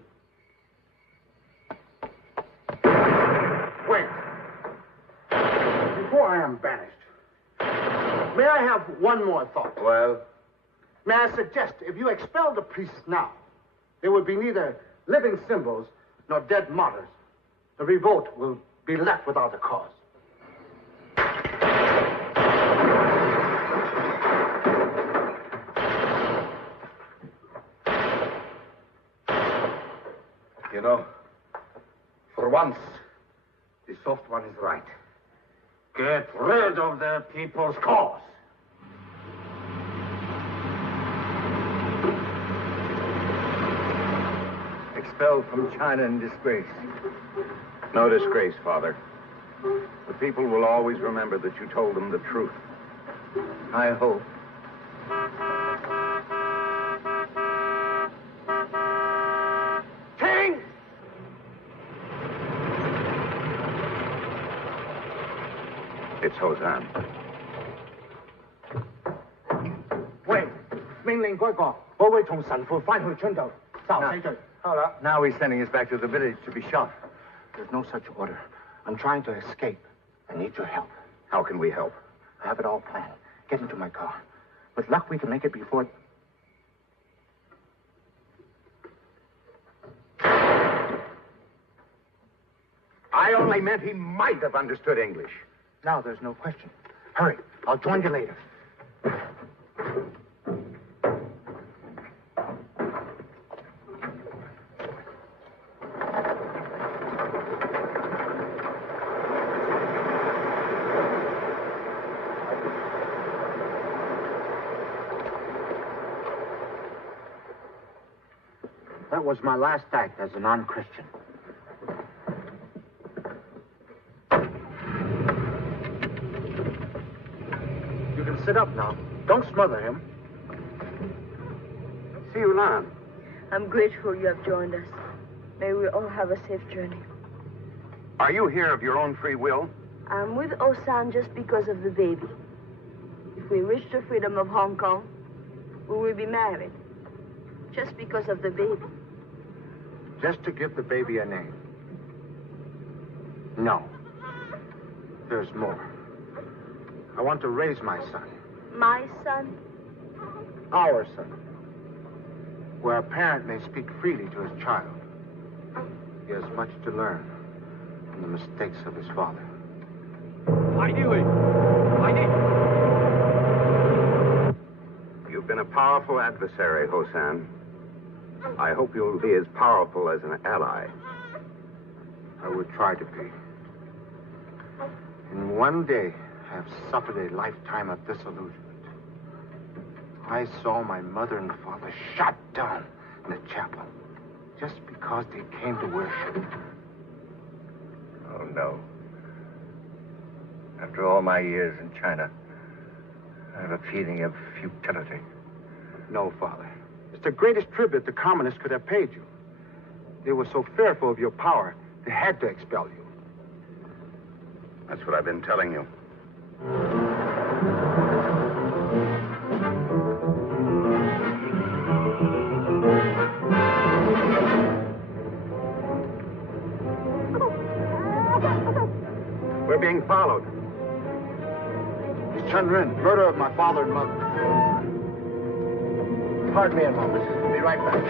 Wait. Before I am banished, may I have one more thought? Well? May I suggest, if you expel the priests now, there will be neither living symbols nor dead martyrs. The revolt will be left without a cause. You know, for once, the soft one is right. Get rid of the people's cause. Expelled from China in disgrace. No disgrace, Father. The people will always remember that you told them the truth. I hope. King! It's Hosan. Wait. 命令該個嗰位同神父返去春度，受死罪。 Now he's sending us back to the village to be shot. There's no such order. I'm trying to escape. I need your help. How can we help? I have it all planned. Get into my car. With luck, we can make it before... I only meant he might have understood English. Now there's no question. Hurry. I'll join you later. That was my last act as a non-Christian. You can sit up now. Don't smother him. Su-Lan. I'm grateful you have joined us. May we all have a safe journey. Are you here of your own free will? I'm with Hosan just because of the baby. If we reach the freedom of Hong Kong, we will be married. Just because of the baby. Just to give the baby a name. No. There's more. I want to raise my son. My son? Our son. Where a parent may speak freely to his child. He has much to learn from the mistakes of his father. I knew it. I did. You've been a powerful adversary, Hosan. I hope you'll be as powerful as an ally. I would try to be. In one day, I have suffered a lifetime of disillusionment. I saw my mother and father shot down in the chapel just because they came to worship. Oh, no. After all my years in China, I have a feeling of futility. No, Father. It's the greatest tribute the communists could have paid you. They were so fearful of your power, they had to expel you. That's what I've been telling you. We're being followed. It's Chen Rin, murder of my father and mother. Pardon me a moment. I'll be right back.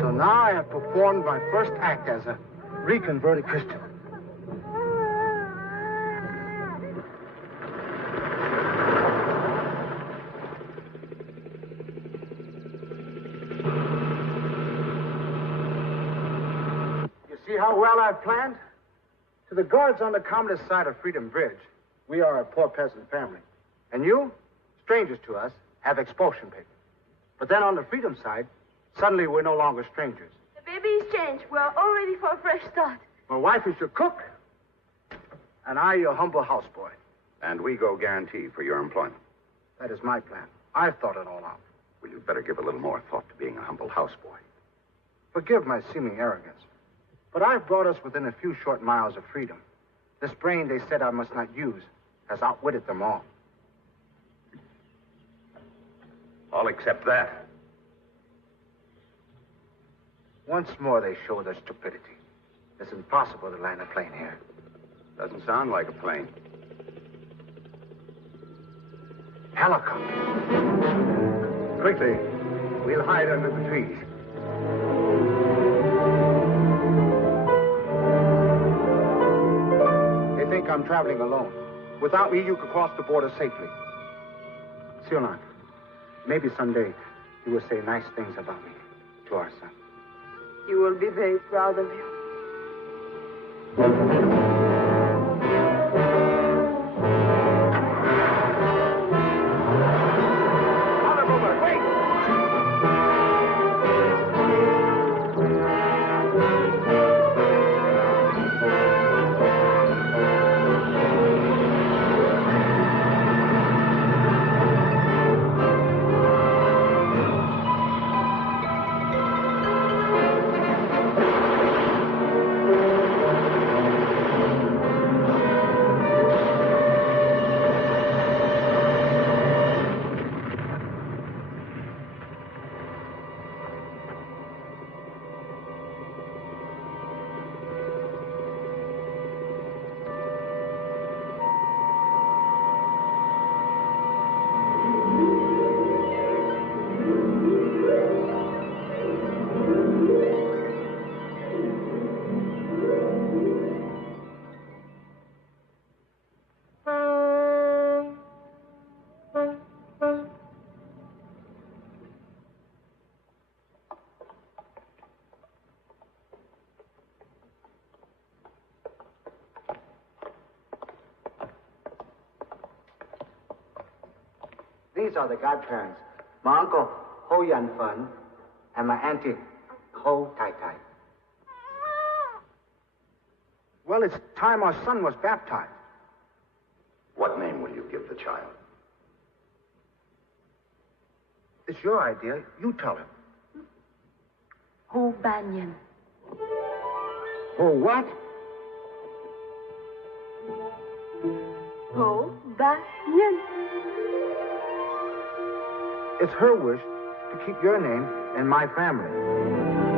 So now I have performed my first act as a reconverted Christian. See how well I've planned? To the guards on the communist side of Freedom Bridge, we are a poor peasant family. And you, strangers to us, have expulsion papers. But then on the Freedom side, suddenly we're no longer strangers. The baby's changed. We're all ready for a fresh start. My wife is your cook, and I your humble houseboy. And we go guarantee for your employment. That is my plan. I've thought it all out. Well, you'd better give a little more thought to being a humble houseboy. Forgive my seeming arrogance. But I've brought us within a few short miles of freedom. This brain they said I must not use has outwitted them all. I'll accept that. Once more they show their stupidity. It's impossible to land a plane here. Doesn't sound like a plane. Helicopter. Quickly, we'll hide under the trees. They think I'm traveling alone. Without me, you could cross the border safely. Su-Lan, maybe someday you will say nice things about me to our son. You will be very proud of you. These are the godparents. My uncle, Ho Yan Fun, and my auntie, Ho Tai Tai. Well, it's time our son was baptized. What name will you give the child? It's your idea. You tell him. Ho Banyan. Ho what? Ho Banyan. It's her wish to keep your name in my family.